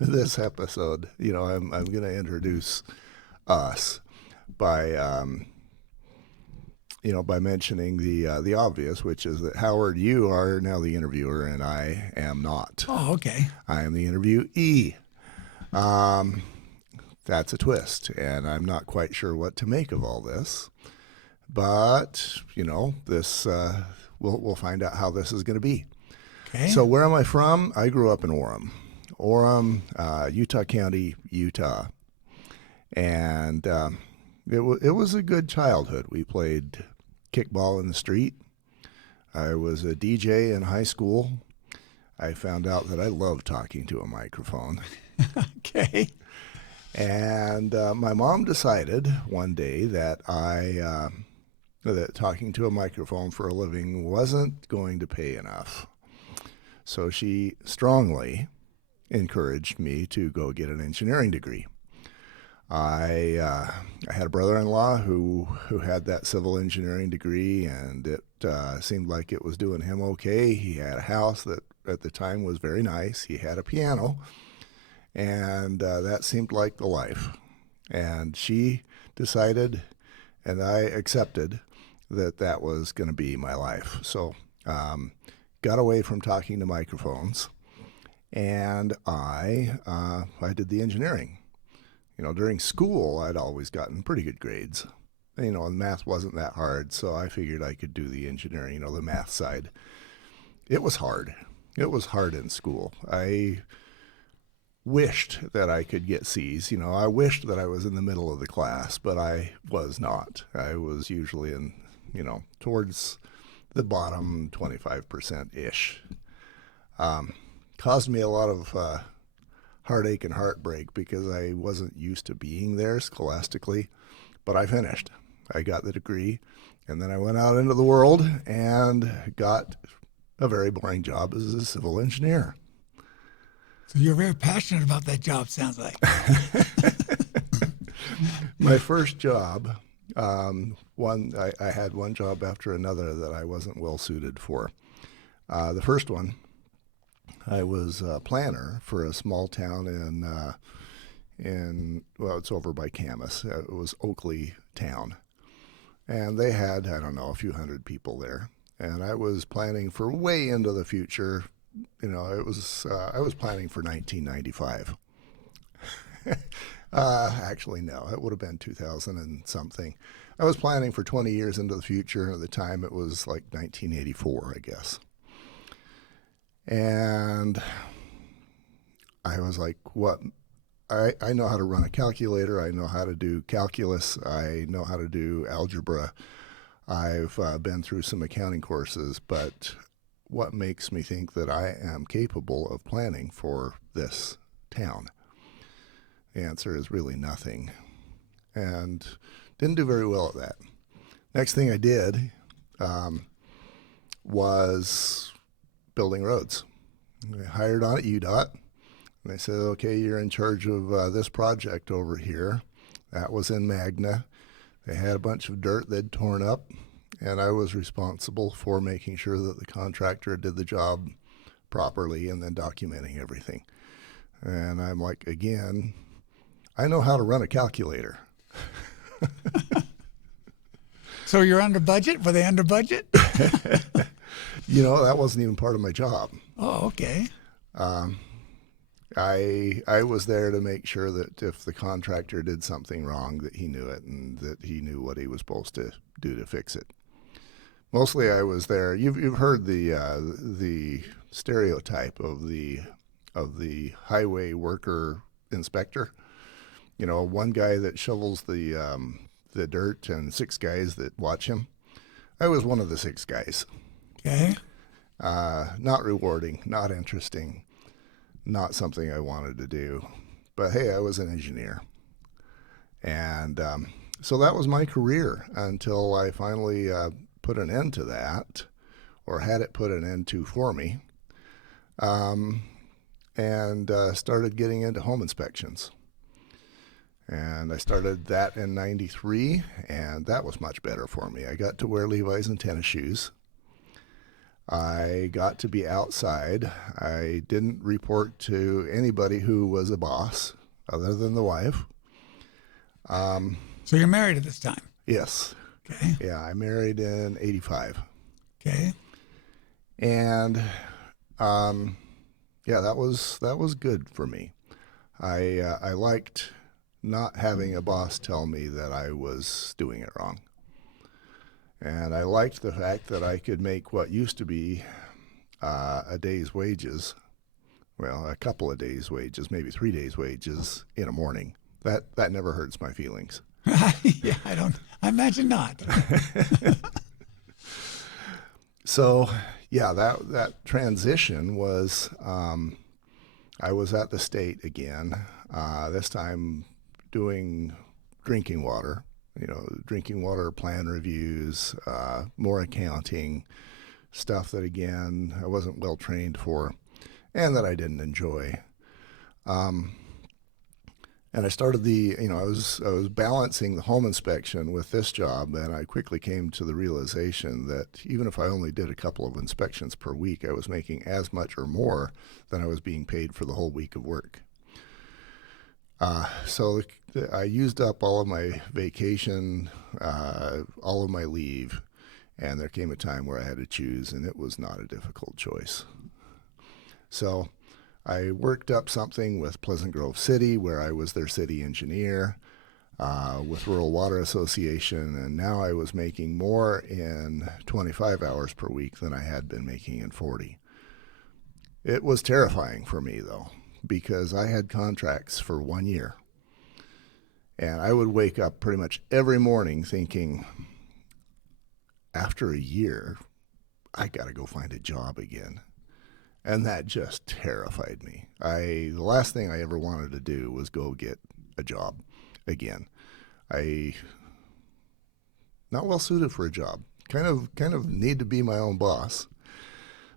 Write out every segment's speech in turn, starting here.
this episode, I'm going to introduce us by by mentioning the obvious, which is that Howard, you are now the interviewer, and I am not. Oh, okay. I am the interviewee. Um, that's a twist, and I'm not quite sure what to make of all this. But this we'll find out how this is going to be. Okay. So, where am I from? I grew up in Orem, Utah County, Utah, and it was a good childhood. We played kickball in the street. I was a DJ in high school. I found out that I love talking to a microphone. Okay. And my mom decided one day that that talking to a microphone for a living wasn't going to pay enough. So she strongly encouraged me to go get an engineering degree. I had a brother-in-law who had that civil engineering degree, and it seemed like it was doing him okay. He had a house that at the time was very nice. He had a piano, and that seemed like the life. And she decided, and I accepted, that was going to be my life. So got away from talking to microphones, and I did the engineering. During school, I'd always gotten pretty good grades. And math wasn't that hard, so I figured I could do the engineering, the math side. It was hard. It was hard in school. I wished that I could get C's. I wished that I was in the middle of the class, but I was not. I was usually in, towards the bottom 25%-ish. Caused me a lot of heartache and heartbreak because I wasn't used to being there scholastically, but I finished. I got the degree, and then I went out into the world and got a very boring job as a civil engineer. So you're very passionate about that job, sounds like. My first job, I had one job after another that I wasn't well suited for. The first one, I was a planner for a small town it's over by Camas. It was Oakley Town. And they had, I don't know, a few hundred people there. And I was planning for way into the future. I was planning for 1995. Actually, no, it would have been 2000 and something. I was planning for 20 years into the future. At the time, it was like 1984, I guess. And I was like, what? I know how to run a calculator. I know how to do calculus. I know how to do algebra. I've been through some accounting courses, but what makes me think that I am capable of planning for this town? The answer is really nothing. And didn't do very well at that. Next thing I did was building roads. I hired on at UDOT, and they said, okay, you're in charge of this project over here. That was in Magna. They had a bunch of dirt they'd torn up, and I was responsible for making sure that the contractor did the job properly and then documenting everything. And I'm like, again, I know how to run a calculator. So you're under budget? Were they under budget? That wasn't even part of my job. Oh, okay. I was there to make sure that if the contractor did something wrong, that he knew it and that he knew what he was supposed to do to fix it. Mostly, I was there. You've heard the stereotype of the highway worker inspector. One guy that shovels the dirt and 6 guys that watch him. I was one of the 6 guys. Okay. Not rewarding, not interesting, not something I wanted to do. But hey, I was an engineer. And so that was my career until I finally put an end to that, or had it put an end to for me, and started getting into home inspections. And I started that in 93, and that was much better for me. I got to wear Levi's and tennis shoes. I got to be outside. I didn't report to anybody who was a boss other than the wife. So you're married at this time. Yes. Okay. Yeah, I married in 85. Okay. And yeah, that was good for me. I liked not having a boss tell me that I was doing it wrong. And I liked the fact that I could make what used to be a day's wages, well, a couple of days' wages, maybe 3 days' wages in a morning. That never hurts my feelings. Yeah, I imagine not. So, yeah, that transition was. I was at the state again. This time, doing drinking water. Drinking water plan reviews, more accounting stuff that again I wasn't well trained for, and that I didn't enjoy. And I started I was balancing the home inspection with this job, and I quickly came to the realization that even if I only did a couple of inspections per week, I was making as much or more than I was being paid for the whole week of work. So I used up all of my vacation, all of my leave, and there came a time where I had to choose, and it was not a difficult choice. So I worked up something with Pleasant Grove City, where I was their city engineer, with Rural Water Association, and now I was making more in 25 hours per week than I had been making in 40. It was terrifying for me, though, because I had contracts for 1 year. And I would wake up pretty much every morning thinking, after a year, I got to go find a job again. And that just terrified me. The last thing I ever wanted to do was go get a job again. I not well suited for a job. Kind of need to be my own boss.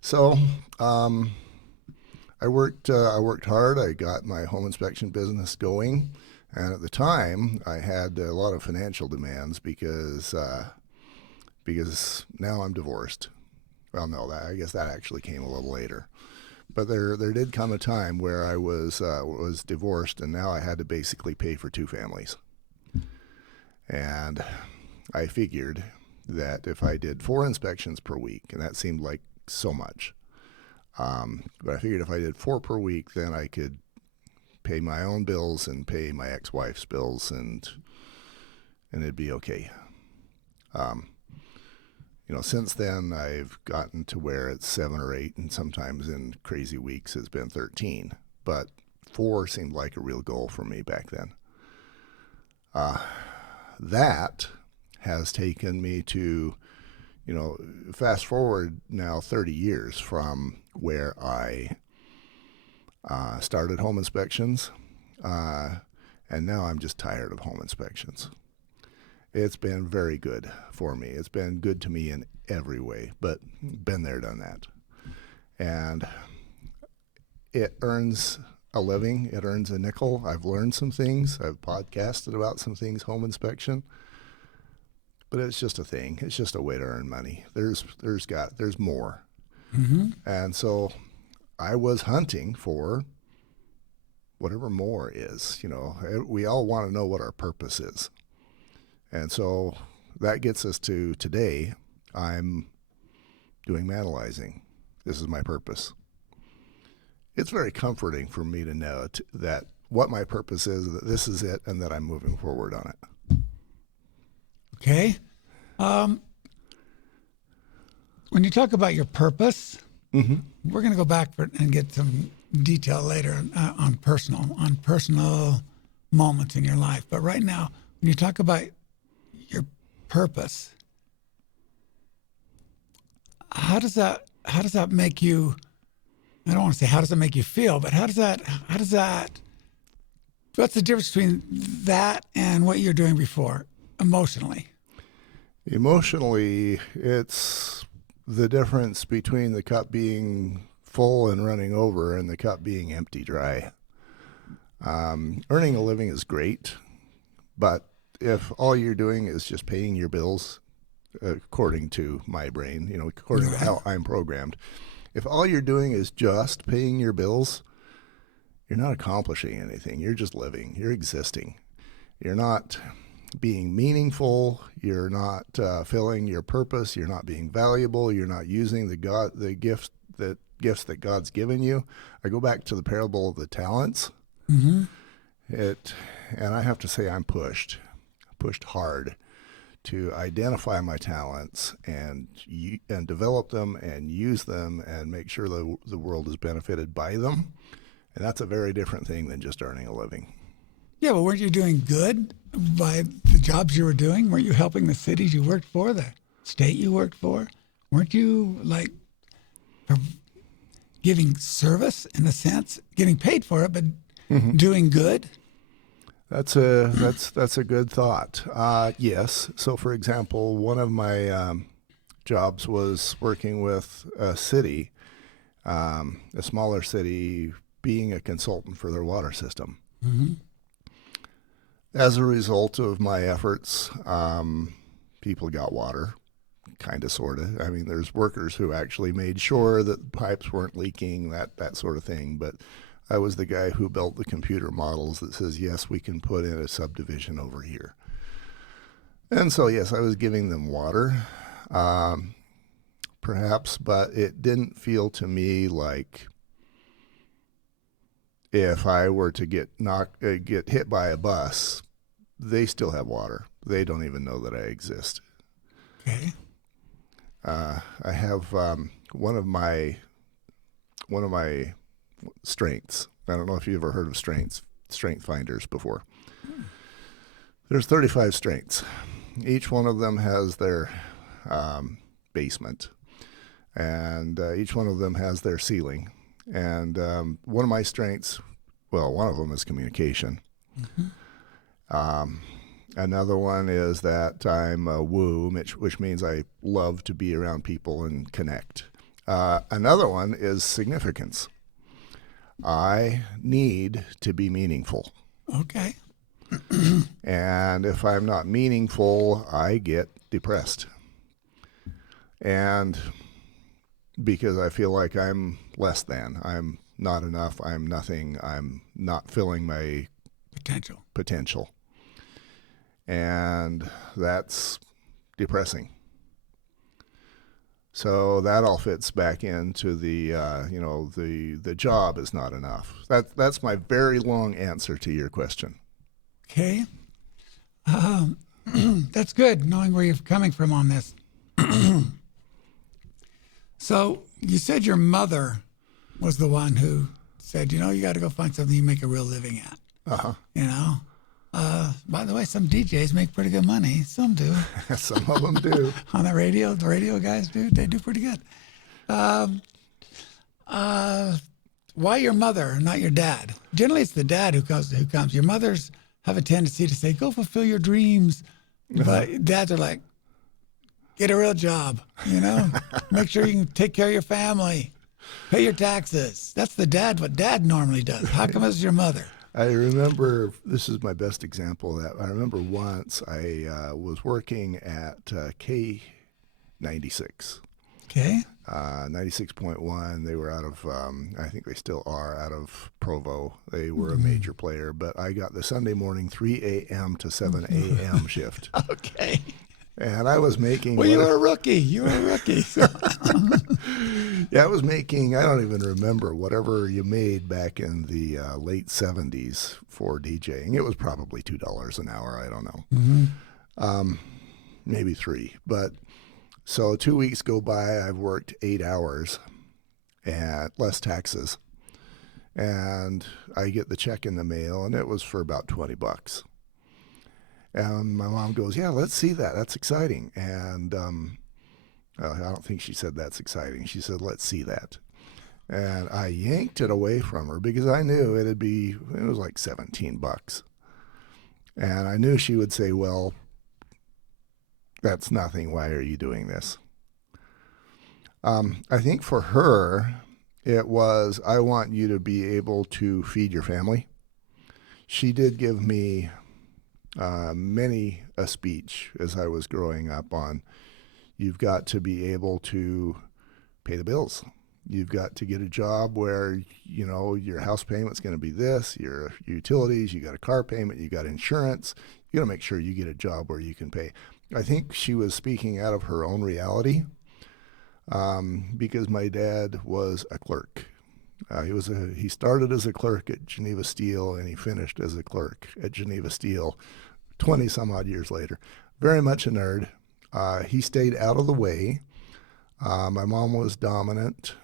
So I worked hard. I got my home inspection business going, and at the time I had a lot of financial demands because now I'm divorced. Well, no, I guess that actually came a little later. But there did come a time where I was divorced, and now I had to basically pay for two families. And I figured that if I did 4 inspections per week, and that seemed like so much, but I figured if I did 4 per week, then I could pay my own bills and pay my ex-wife's bills, and it'd be okay. Since then I've gotten to where it's 7 or 8, and sometimes in crazy weeks it's been 13. But 4 seemed like a real goal for me back then. That has taken me to, fast forward now 30 years from where I started home inspections, and now I'm just tired of home inspections. It's been very good for me. It's been good to me in every way, but been there, done that. And it earns a living. It earns a nickel. I've learned some things. I've podcasted about some things, home inspection. But it's just a thing. It's just a way to earn money. There's more. Mm-hmm. And so I was hunting for whatever more is. We all want to know what our purpose is. And so that gets us to today. I'm doing Manalizing. This is my purpose. It's very comforting for me to know that what my purpose is, that this is it, and that I'm moving forward on it. Okay. When you talk about your purpose, Mm-hmm. we're going to go back and get some detail later on personal moments in your life. But right now, when you talk about your purpose, how does that make you? I don't want to say how does it make you feel, but how does that what's the difference between that and what you're doing before emotionally? Emotionally, it's the difference between the cup being full and running over and the cup being empty dry. Earning a living is great, but if all you're doing is just paying your bills, according to my brain, according to Right. how I'm programmed. If all you're doing is just paying your bills, you're not accomplishing anything. You're just living. You're existing. You're not being meaningful. You're not filling your purpose. You're not being valuable. You're not using the gifts that God's given you. I go back to the parable of the talents. Mm-hmm. And I have to say I'm pushed hard to identify my talents and develop them and use them and make sure the world is benefited by them. And that's a very different thing than just earning a living. Yeah, but weren't you doing good by the jobs you were doing? Weren't you helping the cities you worked for, the state you worked for? Weren't you like giving service in a sense, getting paid for it, but doing good? That's a good thought. Yes. So, for example, one of my jobs was working with a city, a smaller city, being a consultant for their water system. Mm-hmm. As a result of my efforts, people got water, kind of, sort of. I mean, there's workers who actually made sure that pipes weren't leaking, that sort of thing. But I was the guy who built the computer models that says, yes, we can put in a subdivision over here. And so, yes, I was giving them water, perhaps, but it didn't feel to me like if I were to get hit by a bus, they still have water. They don't even know that I exist. Okay. I have one of my strengths. I don't know if you ever heard of strength finders before. There's 35 strengths. Each one of them has their basement, and each one of them has their ceiling. And one of my strengths, one of them is communication. Another one is that I'm a woo, which means I love to be around people and connect. Another one is significance. I need to be meaningful. Okay. And if I'm not meaningful, I get depressed. And because I feel like I'm less than, I'm not enough, I'm nothing, I'm not filling my potential. And that's depressing. So that all fits back into the job is not enough. That's my very long answer to your question. Okay. That's good, knowing where you're coming from on this. So you said your mother was the one who said, you got to go find something you make a real living at. Uh-huh. By the way, some DJs make pretty good money. Some do. Some of them do. On the radio guys do. They do pretty good. Why your mother, not your dad? Generally, it's the dad who comes. Your mothers have a tendency to say, "Go fulfill your dreams," but dads are like, "Get a real job. Make sure you can take care of your family, pay your taxes." That's what dad normally does. How come it's your mother? I remember, this is my best example of that. I remember once I was working at K96. Okay. 96.1. They were out of, I think they still are, out of Provo. They were a major player, but I got the Sunday morning 3 a.m. to 7 a.m. shift. Okay. And I was making... Well, you were a rookie. Yeah, I was making, I don't even remember, whatever you made back in the late 70s for DJing. It was probably $2 an hour. I don't know. Maybe $3. But so 2 weeks go by, I've worked 8 hours at less taxes. And I get the check in the mail, and it was for about $20. And my mom goes, "Yeah, let's see that. That's exciting." And I don't think she said that's exciting. She said, "Let's see that." And I yanked it away from her because I knew it was like $17. And I knew she would say, "Well, that's nothing. Why are you doing this?" I think for her, it was, I want you to be able to feed your family. She did give me many a speech as I was growing up on, You've got to be able to pay the bills. You've got to get a job where, your house payment's going to be this, your utilities, you got a car payment, you got insurance. You got to make sure you get a job where you can pay. I think she was speaking out of her own reality, because my dad was a clerk. He started as a clerk at Geneva Steel, and he finished as a clerk at Geneva Steel 20 some odd years later. Very much a nerd. He stayed out of the way. My mom was dominant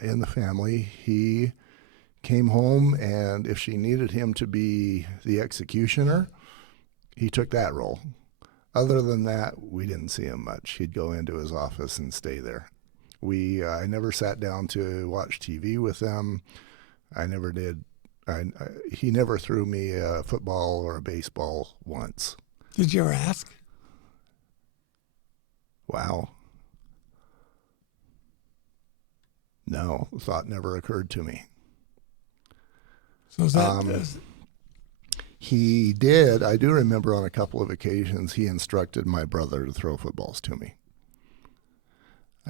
in the family. He came home, and if she needed him to be the executioner, he took that role. Other than that, we didn't see him much. He'd go into his office and stay there. I never sat down to watch TV with them. I never did. He never threw me a football or a baseball once. Did you ever ask? Wow. No, thought never occurred to me. So is that He did. I do remember on a couple of occasions he instructed my brother to throw footballs to me.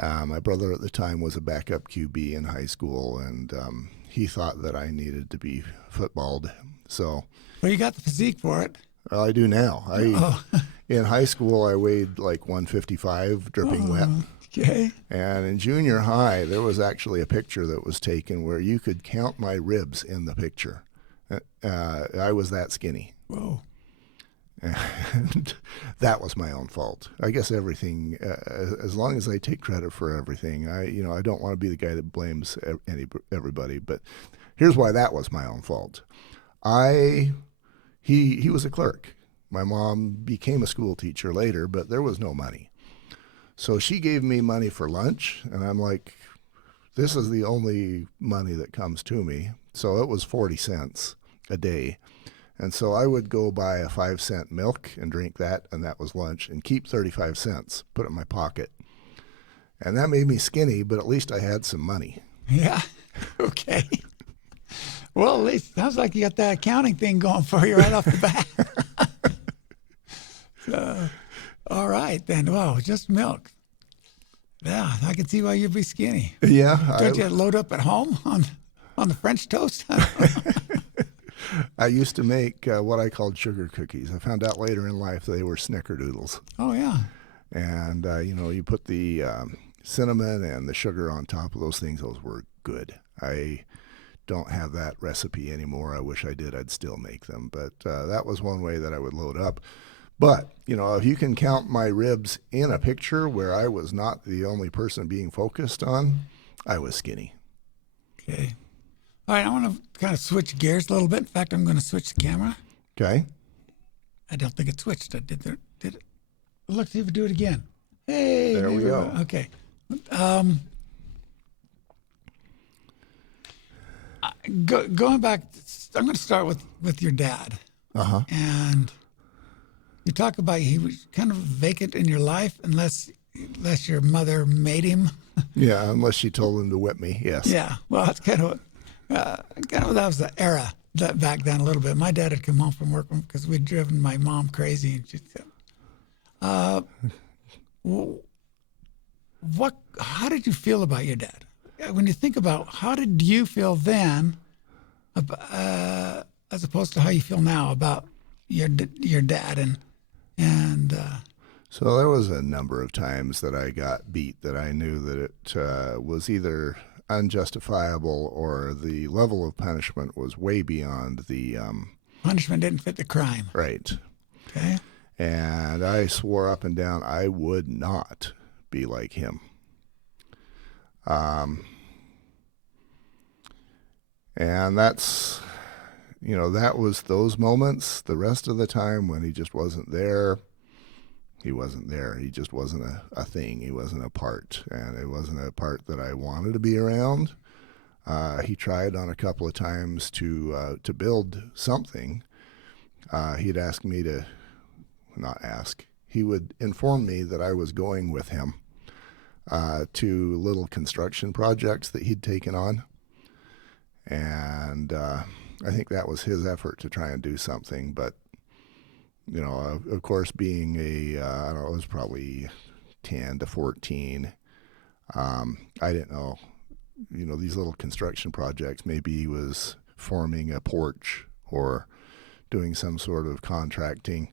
My brother at the time was a backup QB in high school, and he thought that I needed to be footballed. So, well, you got the physique for it. well, I do now. In high school, I weighed like 155, dripping wet. Okay. And in junior high, there was actually a picture that was taken where you could count my ribs in the picture. I was that skinny. Whoa. And that was my own fault. I guess everything, as long as I take credit for everything, I don't want to be the guy that blames everybody. But here's why that was my own fault. He was a clerk. My mom became a school teacher later, but there was no money. So she gave me money for lunch, and I'm like, this is the only money that comes to me. So it was 40 cents a day. And so I would go buy a 5-cent milk and drink that, and that was lunch, and keep 35 cents, put it in my pocket. And that made me skinny, but at least I had some money. Yeah. Okay. Well, at least sounds like you got that accounting thing going for you right off the bat. So, all right then. Wow, just milk. Yeah, I can see why you'd be skinny. Yeah. Don't you load up at home on the French toast? I used to make what I called sugar cookies. I found out later in life they were snickerdoodles. Oh, yeah. And, you put the cinnamon and the sugar on top of those things. Those were good. I don't have that recipe anymore. I wish I did. I'd still make them. But that was one way that I would load up. But, if you can count my ribs in a picture where I was not the only person being focused on, I was skinny. Okay. All right, I want to kind of switch gears a little bit. In fact, I'm going to switch the camera. Okay. I don't think it switched. Did it? Let's see if we do it again. Hey. There we go. Okay. Going back, I'm going to start with your dad. Uh-huh. And you talk about he was kind of vacant in your life unless your mother made him. Yeah, unless she told him to whip me, yes. Yeah, well, that's kind of that was the era that back then a little bit. My dad had come home from work because we'd driven my mom crazy, and she said, how did you feel about your dad? When you think about how did you feel then, as opposed to how you feel now about your dad and So there was a number of times that I got beat that I knew that it was either unjustifiable or the level of punishment was way beyond the punishment didn't fit the crime. right. Okay. And I swore up and down I would not be like him. And that's, that was those moments. The rest of the time when he just wasn't there, he wasn't there. He just wasn't a thing. He wasn't a part. And it wasn't a part that I wanted to be around. He tried on a couple of times to build something. He'd ask me to, not ask, he would inform me that I was going with him to little construction projects that he'd taken on. And I think that was his effort to try and do something. But, of course, being I don't know, it was probably 10 to 14. I didn't know, these little construction projects. Maybe he was forming a porch or doing some sort of contracting,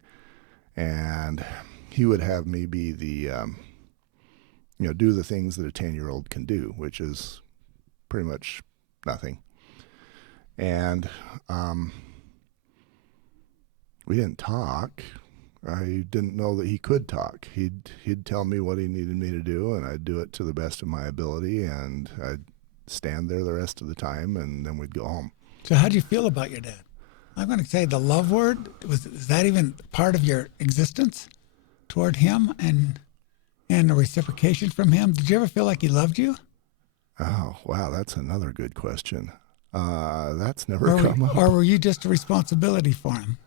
and he would have me be the, do the things that a 10-year-old can do, which is pretty much nothing. And we didn't talk. I didn't know that he could talk. He'd tell me what he needed me to do, and I'd do it to the best of my ability, and I'd stand there the rest of the time, and then we'd go home. So how do you feel about your dad? I'm going to say the love word, is that even part of your existence toward him and the reciprocation from him? Did you ever feel like he loved you? Oh, wow, that's another good question. That's never come up. Or were you just a responsibility for him?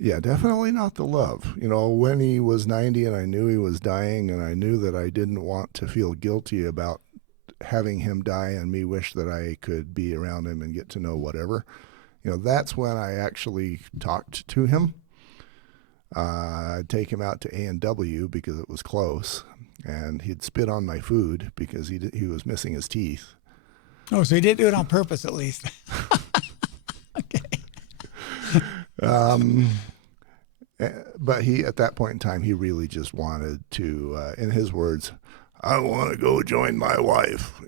Yeah, definitely not the love. When he was 90 and I knew he was dying, and I knew that I didn't want to feel guilty about having him die and me wish that I could be around him and get to know whatever, that's when I actually talked to him. I'd take him out to A&W because it was close, and he'd spit on my food because he was missing his teeth. Oh, so he did do it on purpose, at least. Okay. But he, at that point in time, he really just wanted to, in his words, I want to go join my wife.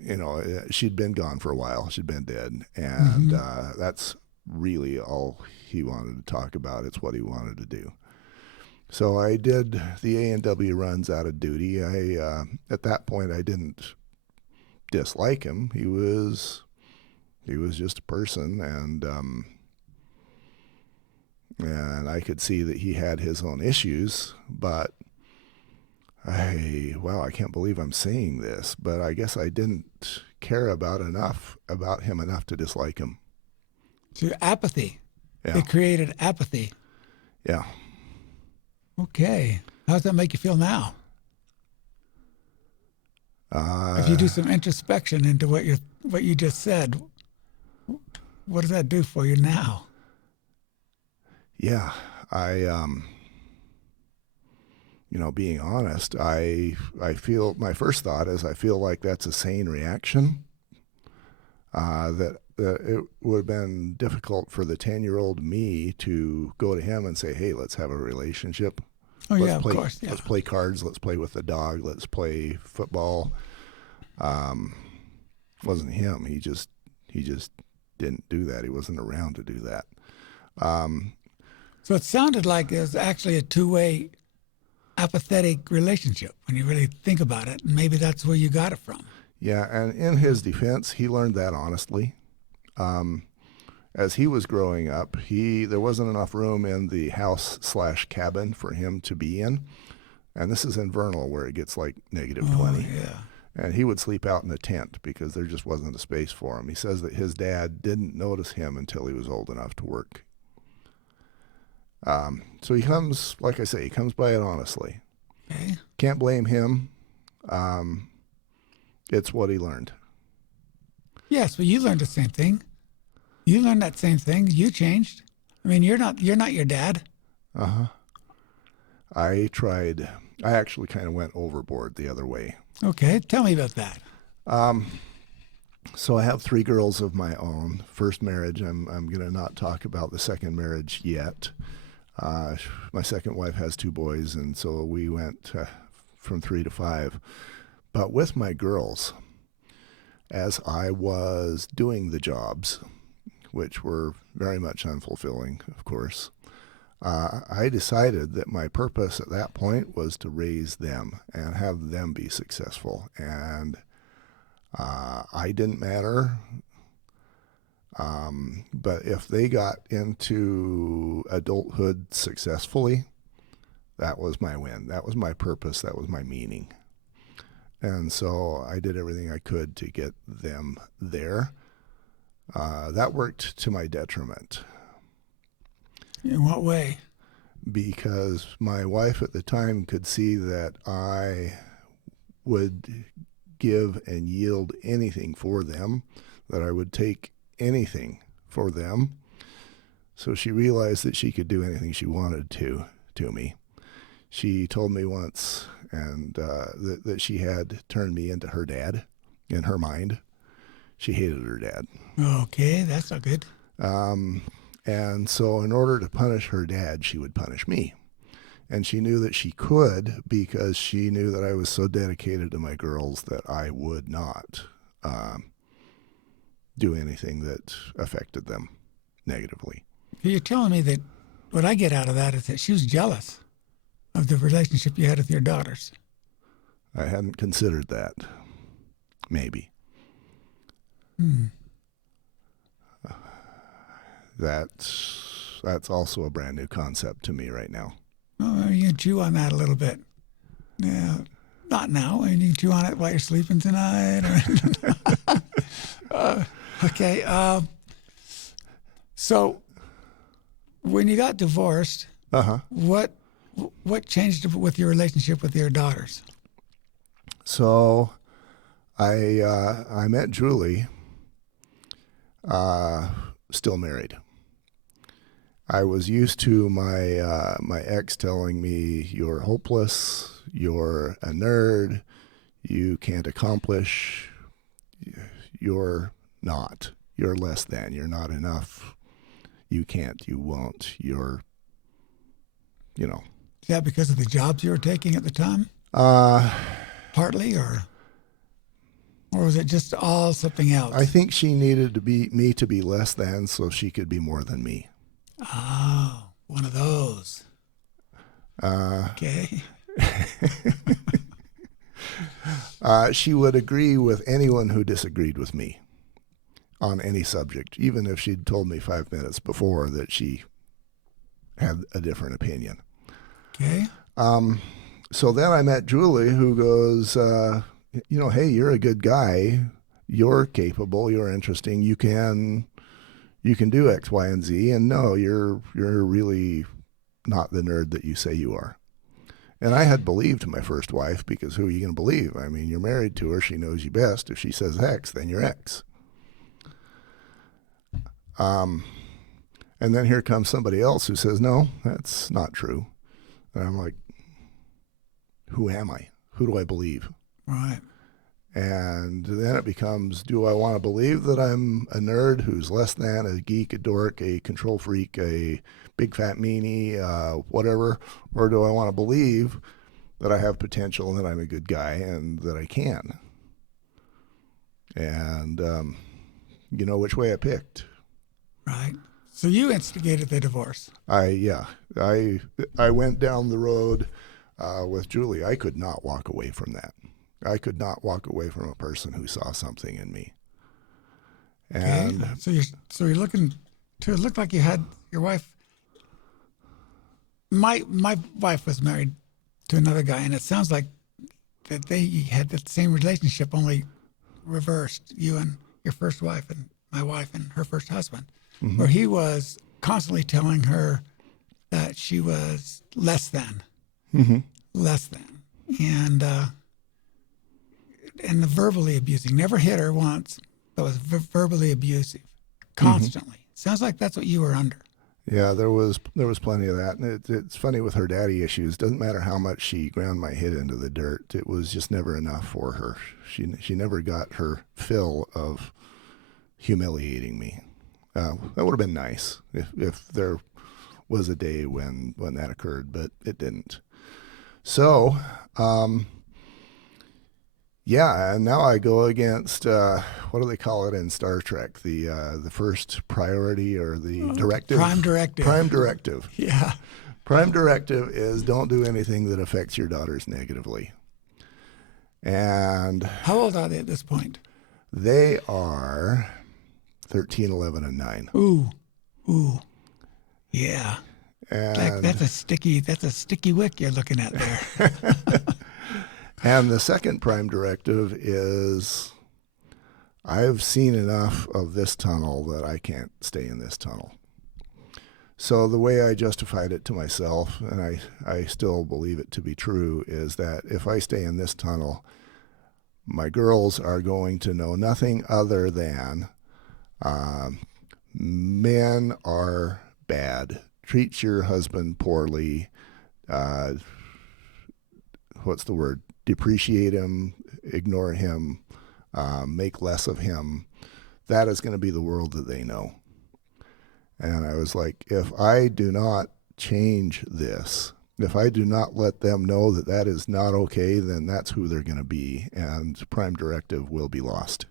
She'd been gone for a while. She'd been dead. And that's really all he wanted to talk about. It's what he wanted to do. So I did the A&W runs out of duty. At that point, I didn't dislike him. He was just a person, and I could see that he had his own issues, but I can't believe I'm saying this, but I guess I didn't care about him enough to dislike him. So apathy. Yeah. It created apathy. Yeah. Okay. How does that make you feel now? If you do some introspection into what you just said, what does that do for you now? Yeah, being honest, I feel, my first thought is I feel like that's a sane reaction. That it would have been difficult for the 10-year-old me to go to him and say, hey, let's have a relationship. Oh, Let's of course. Yeah. Let's play cards. Let's play with the dog. Let's play football. Wasn't him. He just didn't do that. He wasn't around to do that. So it sounded like it was actually a two-way apathetic relationship when you really think about it. And maybe that's where you got it from. Yeah, and in his defense, he learned that honestly. As he was growing up, there wasn't enough room in the house/cabin for him to be in. And this is in Vernal, where it gets like -20. Oh, yeah. And he would sleep out in a tent because there just wasn't a space for him. He says that his dad didn't notice him until he was old enough to work. So he comes, like I say, he comes by it honestly. Okay. Can't blame him. It's what he learned. Yes, but you learned the same thing. You learned that same thing. You changed. I mean, you're not your dad. Uh-huh. I actually kind of went overboard the other way. Okay, tell me about that. So I have 3 girls of my own. First marriage, I'm going to not talk about the second marriage yet. My second wife has 2 boys, and so we went from 3 to 5. But with my girls, as I was doing the jobs, which were very much unfulfilling, of course, I decided that my purpose at that point was to raise them and have them be successful. And I didn't matter. But if they got into adulthood successfully, that was my win. That was my purpose. That was my meaning. And so I did everything I could to get them there. That worked to my detriment. In what way? Because my wife at the time could see that I would give and yield anything for them, that I would take anything for them. So she realized that she could do anything she wanted to to me. She told me once and that she had turned me into her dad in her mind. She hated her dad. Okay, that's not good. And so in order to punish her dad, she would punish me. And she knew that she could because she knew that I was so dedicated to my girls that I would not do anything that affected them negatively. You're telling me that what I get out of that is that she was jealous of the relationship you had with your daughters. I hadn't considered that. Maybe. That's also a brand new concept to me right now. Oh, you can chew on that a little bit. Yeah, not now. And you can chew on it while you're sleeping tonight. Okay. So when you got divorced, what changed with your relationship with your daughters? So I met Julie, still married. I was used to my ex telling me, "You're hopeless. You're a nerd. You can't accomplish. You're not. You're less than. You're not enough. You can't. You won't. You're, you know." Is that because of the jobs you were taking at the time? Partly, or was it just all something else? I think she needed me to be less than so she could be more than me. Oh, one of those. Okay. She would agree with anyone who disagreed with me on any subject, even if she'd told me 5 minutes before that she had a different opinion. Okay. So then I met Julie, who goes, hey, you're a good guy. You're capable. You're interesting. You can do X, Y, and Z. And no, you're really not the nerd that you say you are. And I had believed my first wife because who are you going to believe? I mean, you're married to her. She knows you best. If she says X, then you're X. And then here comes somebody else who says, no, that's not true. And I'm like, who am I? Who do I believe? Right. And then it becomes, do I want to believe that I'm a nerd who's less than, a geek, a dork, a control freak, a big fat meanie, whatever? Or do I want to believe that I have potential and that I'm a good guy and that I can? And you know which way I picked. Right. So you instigated the divorce. I went down the road with Julie. I could not walk away from that. I could not walk away from a person who saw something in me. And okay. So you're looking to, it looked like you had your wife. My wife was married to another guy, and it sounds like that they had the same relationship, only reversed. You and your first wife, and my wife and her first husband, where he was constantly telling her that she was less than, and verbally abusing. Never hit her once, but was verbally abusive constantly. Sounds like that's what you were under. Yeah, there was plenty of that. And it's funny with her daddy issues. Doesn't matter how much she ground my head into the dirt. It was just never enough for her. She never got her fill of humiliating me. That would have been nice if there was a day when that occurred, but it didn't. So, yeah, and now I go against what do they call it in Star Trek? The first priority or the directive? Prime directive. Prime directive. Yeah. Prime directive is don't do anything that affects your daughters negatively. And how old are they at this point? They are 13, 11, and 9. Ooh. Yeah. And that's a sticky wick you're looking at there. And the second prime directive is I've seen enough of this tunnel that I can't stay in this tunnel. So the way I justified it to myself, and I still believe it to be true, is that if I stay in this tunnel, my girls are going to know nothing other than men are bad. Treat your husband poorly. uh, what's the word? Depreciate him, ignore him, make less of him. That is going to be the world that they know. And I was like, if I do not change this, if I do not let them know that that is not okay, then that's who they're going to be, and Prime Directive will be lost.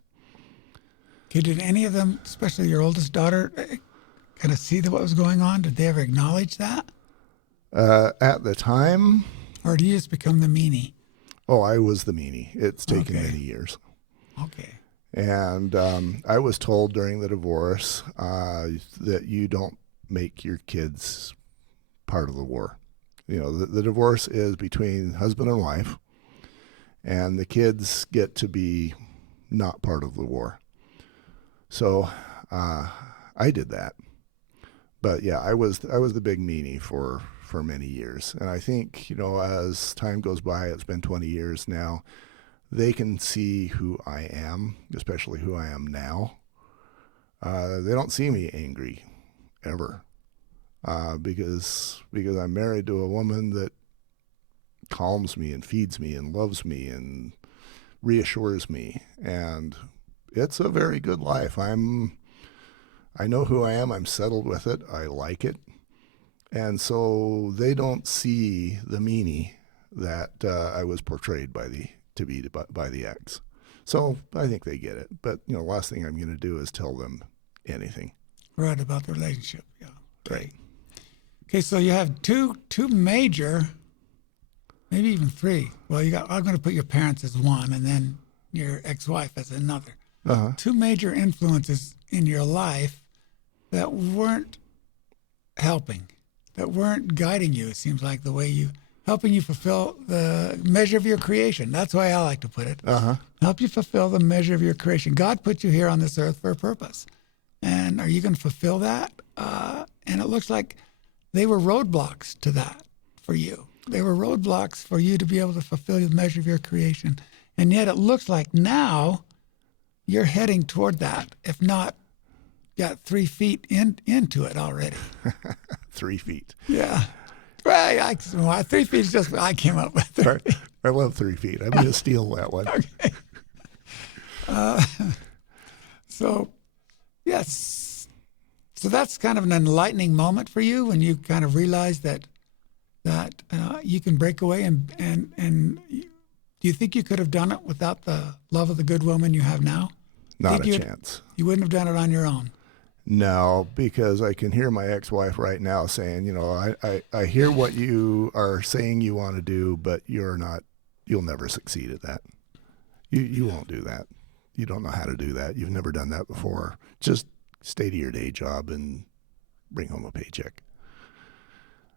Okay, did any of them, especially your oldest daughter, kind of see what was going on? Did they ever acknowledge that? At the time, Or do you just become the meanie? oh, I was the meanie. It's taken Okay. many years. Okay. And I was told during the divorce that you don't make your kids part of the war. You know, the divorce is between husband and wife, and the kids get to be not part of the war. So I did that. But yeah, I was the big meanie for many years. And I think, you know, as time goes by, it's been 20 years now, they can see who I am, especially who I am now. They don't see me angry ever. Because I'm married to a woman that calms me and feeds me and loves me and reassures me, and it's a very good life. I know who I am. I'm settled with it. I like it, and so they don't see the meanie that I was portrayed by the ex. So I think they get it. But you know, the last thing I'm going to do is tell them anything. Right, about the relationship. Yeah. Right. Okay, so you have two major, maybe even three. Well, I'm going to put your parents as one, and then your ex-wife as another. Uh-huh. Two major influences in your life that weren't helping, that weren't guiding you. It seems like helping you fulfill the measure of your creation. That's the way I like to put it. Uh-huh. Help you fulfill the measure of your creation. God put you here on this earth for a purpose, and are you going to fulfill that? And it looks like they were roadblocks to that for you. They were roadblocks for you to be able to fulfill the measure of your creation. And yet it looks like now you're heading toward that, if not got 3 feet into it already. 3 feet. Yeah. Well, 3 feet is just what I came up with. I love 3 feet. I'm going to steal that one. Okay. So, yes. So that's kind of an enlightening moment for you when you kind of realize that you can break away and do you think you could have done it without the love of the good woman you have now? Not a chance. You wouldn't have done it on your own. No, because I can hear my ex-wife right now saying, you know, I hear what you are saying you want to do, but you'll never succeed at that. You won't do that. You don't know how to do that. You've never done that before. Just stay to your day job and bring home a paycheck.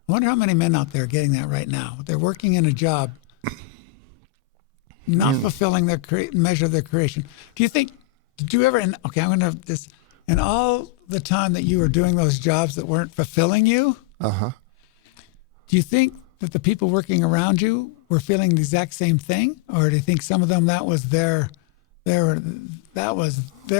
I wonder how many men out there are getting that right now. They're working in a job, not fulfilling their measure of their creation. Do you think, did you ever, okay, I'm going to in all the time that you were doing those jobs that weren't fulfilling you, Uh-huh. do you think that the people working around you were feeling the exact same thing? Or do you think some of them, that was their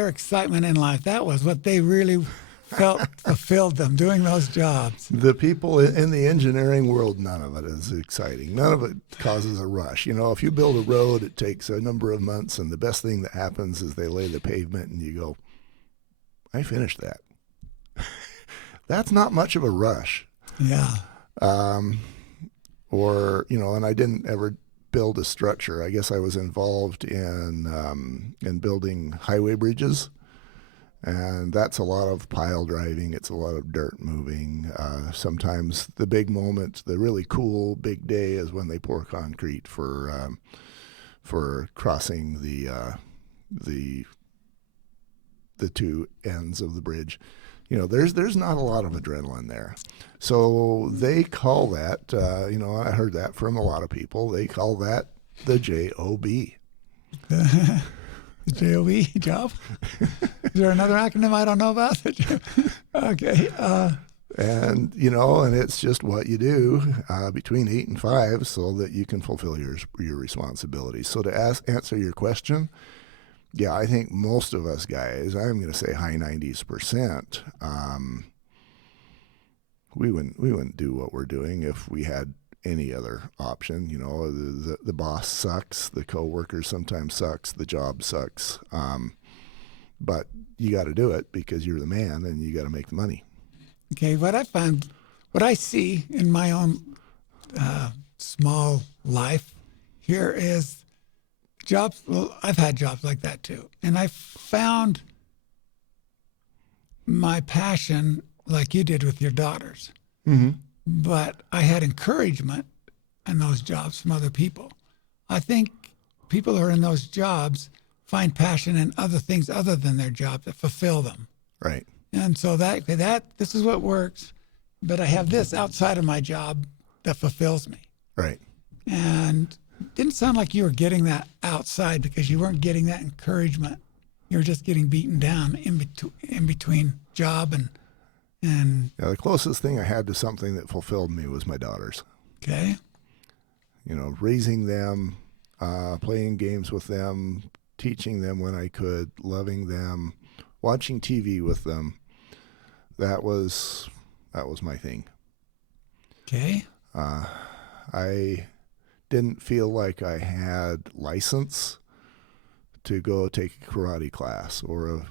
excitement in life? That was what they really felt fulfilled them, doing those jobs. The people in the engineering world, none of it is exciting. None of it causes a rush. You know, if you build a road, it takes a number of months, and the best thing that happens is they lay the pavement, and you go, I finished that. That's not much of a rush. Yeah. Or, you know, and I didn't ever build a structure. I guess I was involved in building highway bridges. And that's a lot of pile driving. It's a lot of dirt moving. Sometimes the big moment, the really cool big day, is when they pour concrete for crossing the two ends of the bridge. You know, there's not a lot of adrenaline there. So they call that, you know, I heard that from a lot of people. They call that the JOB. JOB, job? Is there another acronym I don't know about? Okay. And, you know, and it's just what you do between 8 and 5 so that you can fulfill your responsibilities. So to answer your question, yeah, I think most of us guys, I'm going to say high 90s%, we wouldn't do what we're doing if we had any other option. The boss sucks, the coworker sometimes sucks, the job sucks. But you got to do it because you're the man and you got to make the money. Okay, what I see in my own small life here is jobs. Well, I've had jobs like that too, and I found my passion like you did with your daughters. Mm-hmm. But I had encouragement in those jobs from other people. I think people who are in those jobs find passion in other things other than their job that fulfill them. Right. And so that this is what works, but I have this outside of my job that fulfills me. Right. And it didn't sound like you were getting that outside because you weren't getting that encouragement. You were just getting beaten down in between job and Yeah, the closest thing I had to something that fulfilled me was my daughters. okay. Raising them, playing games with them, teaching them when I could, loving them, watching TV with them. That was my thing. Okay. I didn't feel like I had license to go take a karate class or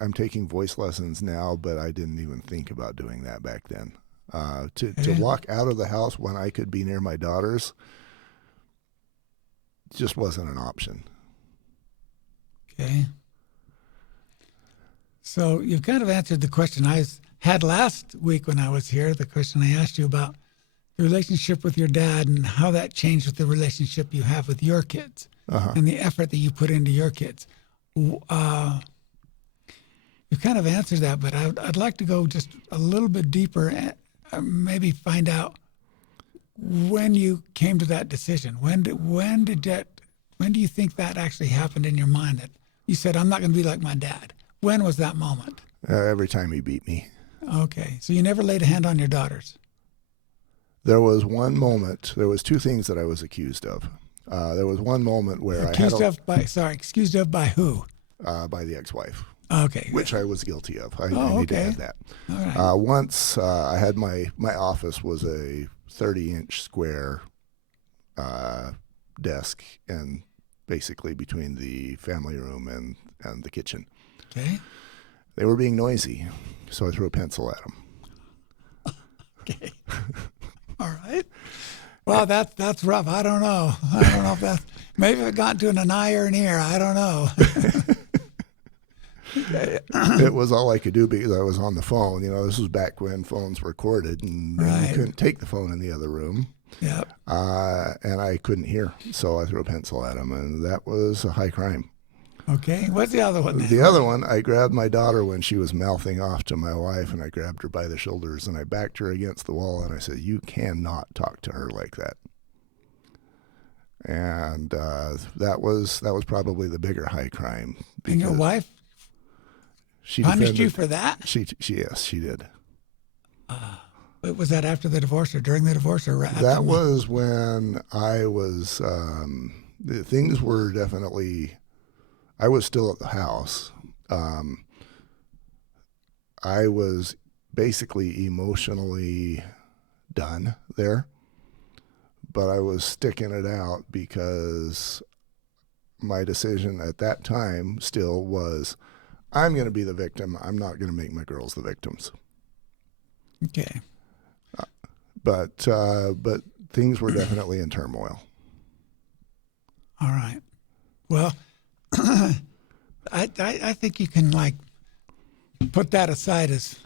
I'm taking voice lessons now, but I didn't even think about doing that back then. To walk out of the house when I could be near my daughters just wasn't an option. Okay. So you've kind of answered the question I had last week when I was here, the question I asked you about the relationship with your dad and how that changed with the relationship you have with your kids and the effort that you put into your kids. You kind of answered that, but I'd like to go just a little bit deeper and maybe find out when you came to that decision. When do you think that actually happened in your mind that you said, I'm not going to be like my dad? When was that moment? Every time he beat me. Okay. So you never laid a hand on your daughters? There was one moment. There was two things that I was accused of. There was one moment where excused of by who? By the ex-wife. Okay. Which I was guilty of. I need okay. to add that. All right. Once I had my office was a 30-inch square desk, and basically between the family room and the kitchen. Okay. They were being noisy, so I threw a pencil at them. Okay. All right. Well, that's rough. I don't know if that's maybe it got to an eye or an ear. I don't know. It was all I could do because I was on the phone. This was back when phones were corded, and Right. you couldn't take the phone in the other room. Yep. And I couldn't hear, so I threw a pencil at him, and that was a high crime. Okay. What's the other one then? The other one, I grabbed my daughter when she was mouthing off to my wife, and I grabbed her by the shoulders, and I backed her against the wall, and I said, "You cannot talk to her like that." And that was probably the bigger high crime. And your wife She punished you for that? Yes, she did. Was that after the divorce or during the divorce or after? That was when I was. Things were definitely. I was still at the house. I was basically emotionally done there, but I was sticking it out because my decision at that time still was, I'm going to be the victim. I'm not going to make my girls the victims. Okay. But things were definitely in turmoil. All right. Well, I think you can put that aside as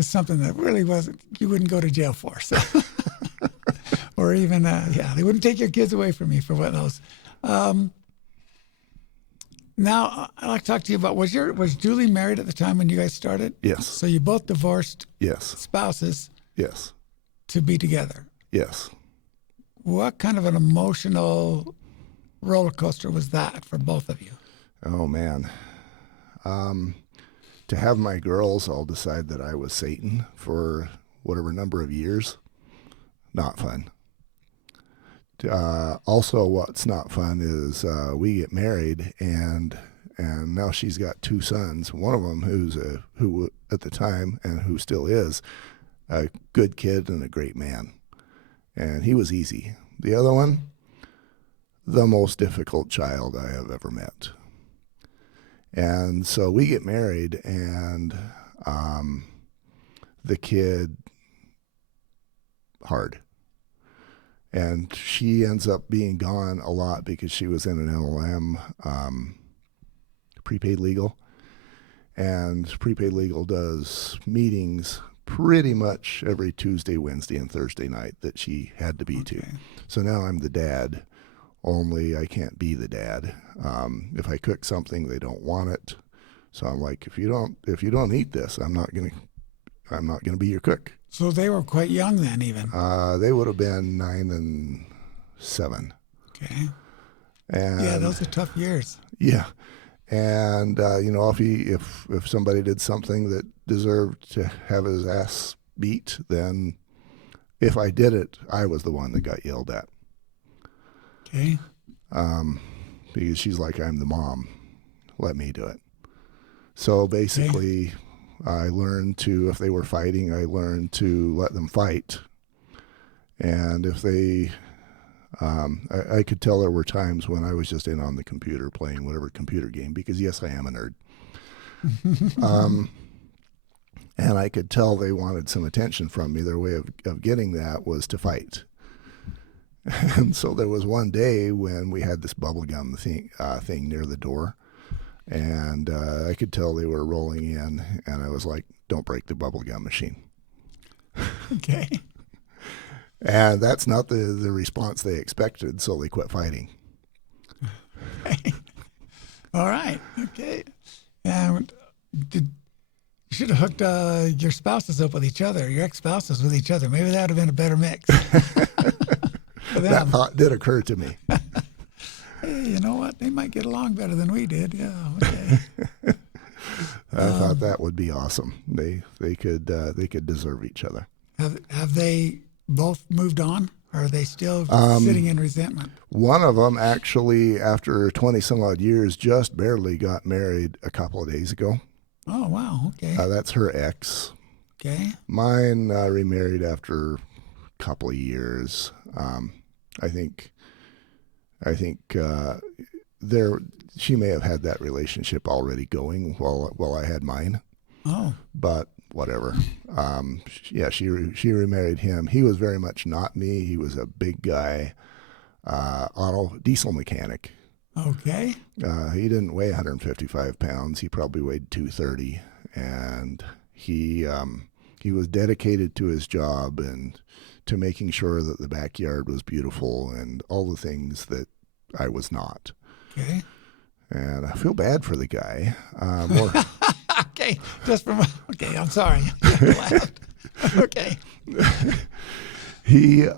something that really wasn't, you wouldn't go to jail for. So, or even, they wouldn't take your kids away from you for what else. Now, I'd like to talk to you about, was Julie married at the time when you guys started? Yes. So you both divorced Yes. spouses Yes. to be together. Yes. What kind of an emotional roller coaster was that for both of you? Oh, man. To have my girls all decide that I was Satan for whatever number of years, not fun. Also, what's not fun is we get married, and now she's got two sons. One of them who at the time and who still is a good kid and a great man, and he was easy. The other one, the most difficult child I have ever met. And so we get married, and the kid, hard. And she ends up being gone a lot because she was in an LLM, prepaid legal. And prepaid legal does meetings pretty much every Tuesday, Wednesday, and Thursday night that she had to be to. So now I'm the dad, only I can't be the dad. If I cook something, they don't want it. So I'm like, if you don't eat this, I'm not gonna be your cook. So they were quite young then, even. They would have been 9 and 7. Okay. And Yeah, those are tough years. yeah. And if somebody did something that deserved to have his ass beat, then if I did it, I was the one that got yelled at. Okay. Because she's like, I'm the mom. Let me do it. So basically, I learned to, if they were fighting, I learned to let them fight. And if they, I could tell there were times when I was just in on the computer playing whatever computer game, because yes, I am a nerd. And I could tell they wanted some attention from me. Their way of getting that was to fight. And so there was one day when we had this bubblegum thing near the door, and I could tell they were rolling in, and I was like, don't break the bubblegum machine. Okay. And that's not the response they expected, so they quit fighting. All right. Okay. And you should have hooked your spouses up with each other, your ex-spouses with each other. Maybe that would have been a better mix. That thought did occur to me. Hey, you know what? They might get along better than we did. Yeah. Okay. I thought that would be awesome. They could deserve each other. Have they both moved on, or are they still sitting in resentment? One of them actually, after 20 some odd years, just barely got married a couple of days ago. Oh wow. Okay. That's her ex. Okay. Mine remarried after a couple of years. I think she may have had that relationship already going while I had mine. Oh. But whatever. She remarried him. He was very much not me. He was a big guy, diesel mechanic. Okay. He didn't weigh 155 pounds. He probably weighed 230, and he was dedicated to his job and to making sure that the backyard was beautiful and all the things that I was not. Okay. And I feel bad for the guy. Okay. Okay. I'm sorry. I laughed. Okay. He,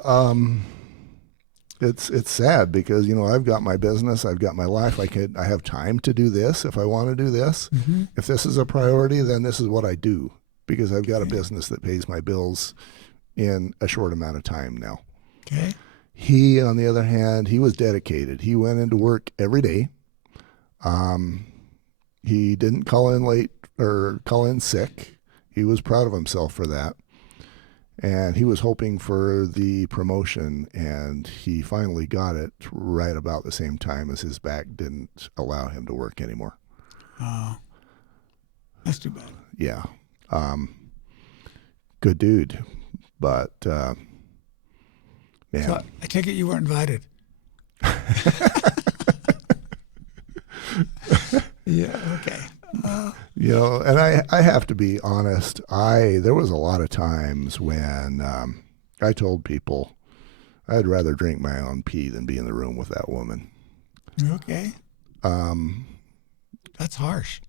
it's sad because, I've got my business, I've got my life. I have time to do this if I want to do this. Mm-hmm. If this is a priority, then this is what I do, because I've got a business that pays my bills in a short amount of time now. Okay. He, on the other hand, he was dedicated. He went into work every day. He didn't call in late or call in sick. He was proud of himself for that. And he was hoping for the promotion, and he finally got it right about the same time as his back didn't allow him to work anymore. Oh, that's too bad. Yeah. Good dude. But, man. So I take it you weren't invited. Yeah, okay. And I have to be honest, there was a lot of times when I told people I'd rather drink my own pee than be in the room with that woman. Okay. That's harsh.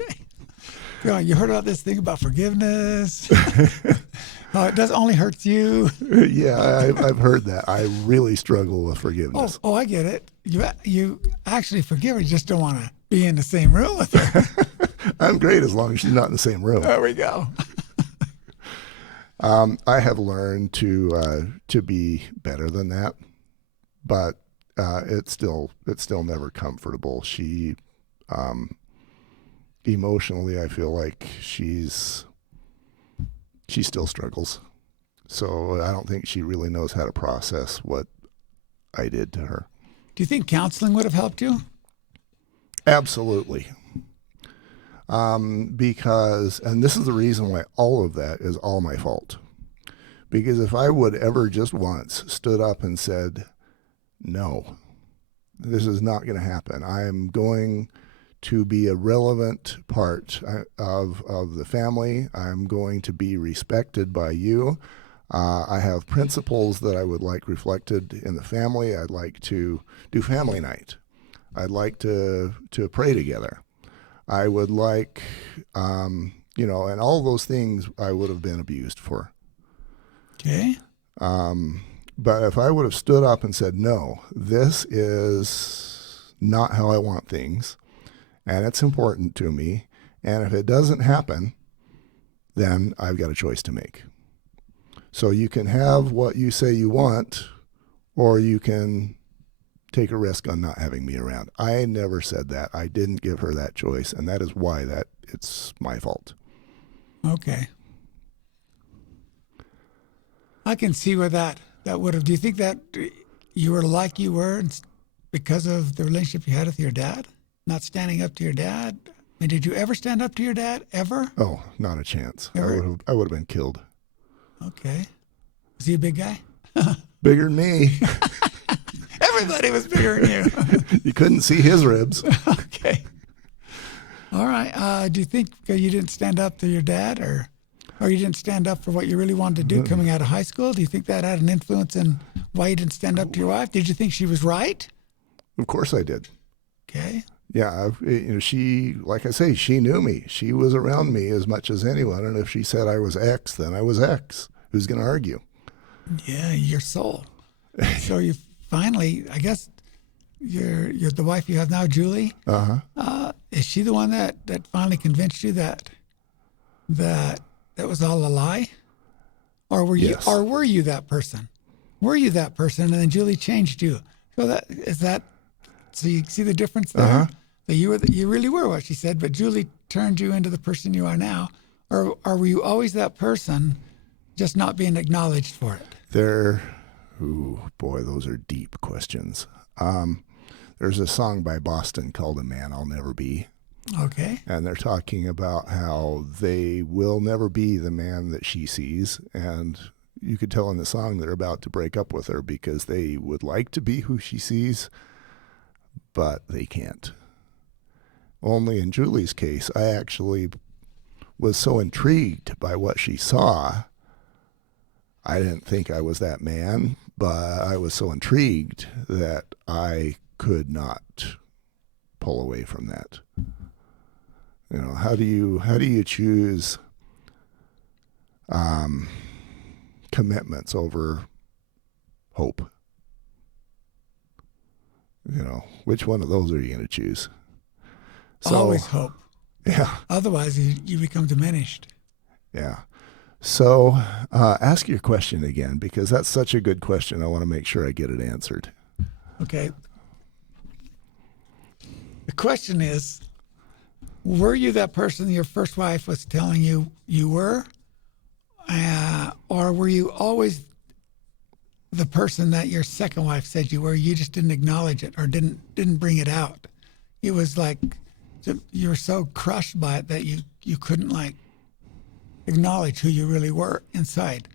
Okay. You heard about this thing about forgiveness? It doesn't only hurts you. Yeah, I've heard that. I really struggle with forgiveness. Oh, I get it. You actually forgive her, you just don't want to be in the same room with her. I'm great as long as she's not in the same room. There we go. I have learned to be better than that, but it's still never comfortable. She emotionally, I feel like she still struggles. So I don't think she really knows how to process what I did to her. Do you think counseling would have helped you? Absolutely. Because, and this is the reason why all of that is all my fault. Because if I would ever just once stood up and said, no, this is not going to happen. I am going to be a relevant part of the family. I'm going to be respected by you. I have principles that I would like reflected in the family. I'd like to do family night. I'd like to pray together. I would like, and all those things I would have been abused for. Okay. But if I would have stood up and said, no, this is not how I want things, and it's important to me, and if it doesn't happen, then I've got a choice to make. So you can have what you say you want, or you can take a risk on not having me around. I never said that. I didn't give her that choice, and that is why it's my fault. Okay. I can see where that would have. Do you think that you were like you were because of the relationship you had with your dad? Not standing up to your dad? I mean, did you ever stand up to your dad, ever? Oh, not a chance. Ever? I would have been killed. Okay. Was he a big guy? Bigger than me. Everybody was bigger than you. You couldn't see his ribs. Okay. All right. Do you think you didn't stand up to your dad, or you didn't stand up for what you really wanted to do coming out of high school? Do you think that had an influence in why you didn't stand up to your wife? Did you think she was right? Of course I did. Okay. Yeah, she, like I say, she knew me. She was around me as much as anyone, and if she said I was X, then I was X. Who's going to argue? Yeah, your soul. So you finally, I guess, you're the wife you have now, Julie. Is she the one that finally convinced you that was all a lie, or were you, Yes. or were you that person? Were you that person, and then Julie changed you? So you see the difference there. That you really were what she said, but Julie turned you into the person you are now, or were you always that person, just not being acknowledged for it? Ooh, boy, those are deep questions. There's a song by Boston called "A Man I'll Never Be." Okay. And they're talking about how they will never be the man that she sees. And you could tell in the song they're about to break up with her because they would like to be who she sees, but they can't. Only in Julie's case, I actually was so intrigued by what she saw. I didn't think I was that man, but I was so intrigued that I could not pull away from that. How do you choose commitments over hope? Which one of those are you going to choose? So, Always hope. Yeah. Otherwise, you become diminished. Yeah. So ask your question again, because that's such a good question. I want to make sure I get it answered. Okay. The question is, were you that person your first wife was telling you you were? Or were you always the person that your second wife said you were? You just didn't acknowledge it or didn't bring it out. It was like you were so crushed by it that you couldn't acknowledge who you really were inside.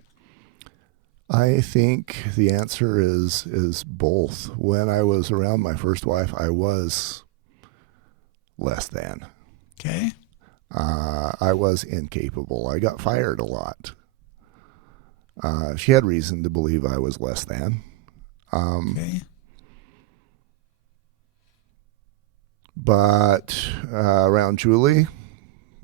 I think the answer is both. When I was around my first wife, I was less than. Okay. I was incapable. I got fired a lot. She had reason to believe I was less than. Okay. But around Julie,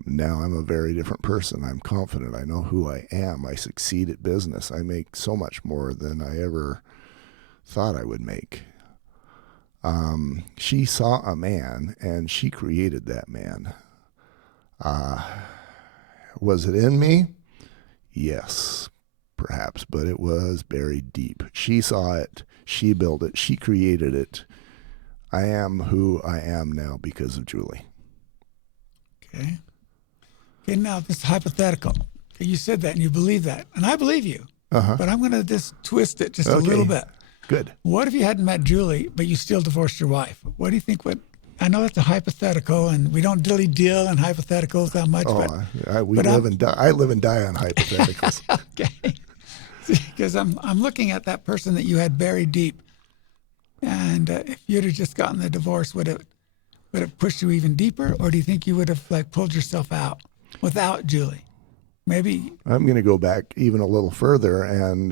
now I'm a very different person. I'm confident. I know who I am. I succeed at business. I make so much more than I ever thought I would make. She saw a man, and she created that man. Was it in me? Yes, perhaps, but it was buried deep. She saw it. She built it. She created it. I am who I am now because of Julie. Okay. Okay, now this is hypothetical. Okay, you said that and you believe that, and I believe you. But I'm going to just twist it just a Okay. little bit. Good. What if you hadn't met Julie, but you still divorced your wife? What do you think would, I know that's a hypothetical, and we don't dilly deal in hypotheticals that much, but We but live I'm- and die. I live and die on hypotheticals. okay. Because I'm looking at that person that you had buried deep, and if you'd have just gotten the divorce, would it push you even deeper, or do you think you would have like pulled yourself out without Julie? Maybe. I'm going to go back even a little further, and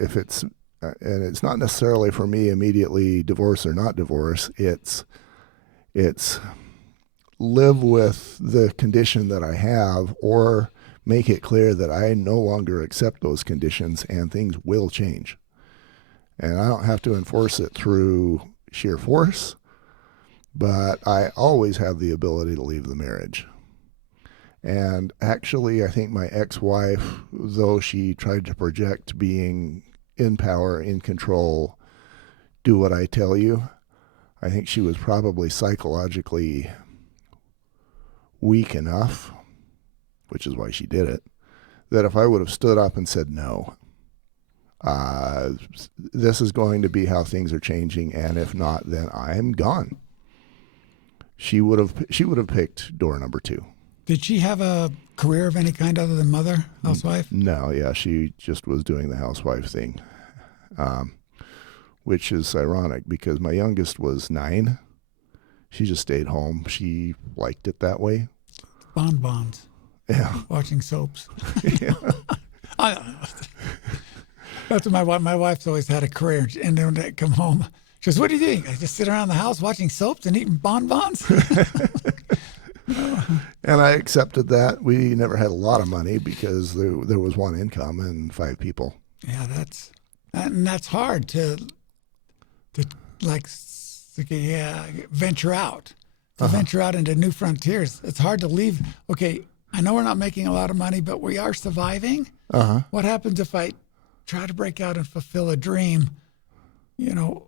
if it's and it's not necessarily for me immediately divorce or not divorce. It's live with the condition that I have, or make it clear that I no longer accept those conditions and things will change. And I don't have to enforce it through sheer force, but I always have the ability to leave the marriage. And actually, I think my ex-wife, though she tried to project being in power, in control, do what I tell you, I think she was probably psychologically weak enough, which is why she did it, that if I would have stood up and said no, this is going to be how things are changing, and if not, then I'm gone. She would have picked door number 2. Did she have a career of any kind other than mother, housewife? No, yeah, she just was doing the housewife thing, which is ironic because my youngest was 9. She just stayed home. She liked it that way. Bonbons. Yeah. Watching soaps. Yeah. I don't know. That's what my wife's always had a career. And then when I come home, she goes, "What are you doing?" I just sit around the house watching soaps and eating bonbons. And I accepted that. We never had a lot of money because there was one income and 5 people. Yeah, that's hard to like venture out. Venture out into new frontiers. It's hard to leave. Okay, I know we're not making a lot of money, but we are surviving. What happens if I try to break out and fulfill a dream, and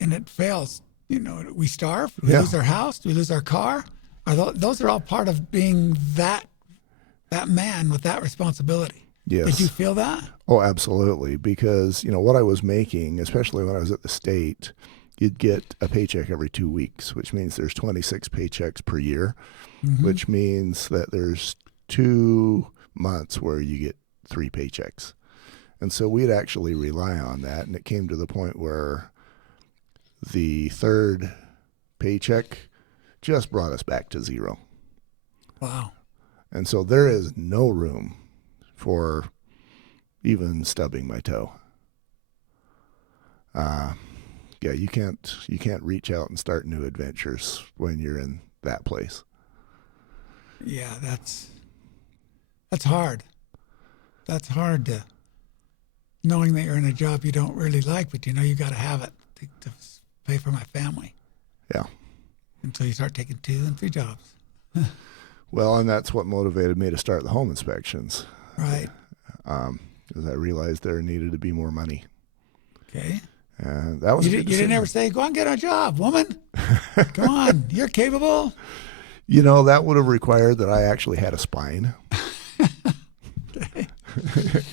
it fails? We starve, we lose our house, we lose our car. Those are all part of being that man with that responsibility. Yes. Did you feel that? Oh, absolutely. Because, what I was making, especially when I was at the state, you'd get a paycheck every 2 weeks, which means there's 26 paychecks per year, which means that there's 2 months where you get 3 paychecks. And so we'd actually rely on that. And it came to the point where the 3rd paycheck just brought us back to 0. Wow. And so there is no room for even stubbing my toe. Yeah, you can't reach out and start new adventures when you're in that place. Yeah, that's hard. That's hard to knowing that you're in a job you don't really like, but you got to have it to pay for my family. Yeah. Until you start taking 2 and 3 jobs. Well, and that's what motivated me to start the home inspections. Right. Because I realized there needed to be more money. Okay. And that was You didn't ever say, "Go and get a job, woman. Come on, you're capable." That would have required that I actually had a spine.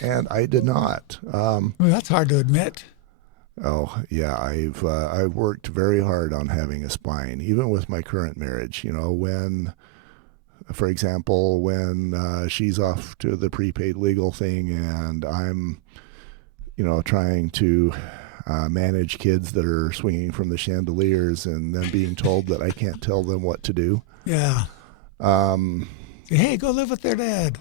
And I did not. Well, that's hard to admit. Oh yeah, I've worked very hard on having a spine, even with my current marriage. When, for example, when she's off to the prepaid legal thing, and I'm, trying to manage kids that are swinging from the chandeliers, and then being told that I can't tell them what to do. Yeah. Hey, go live with their dad.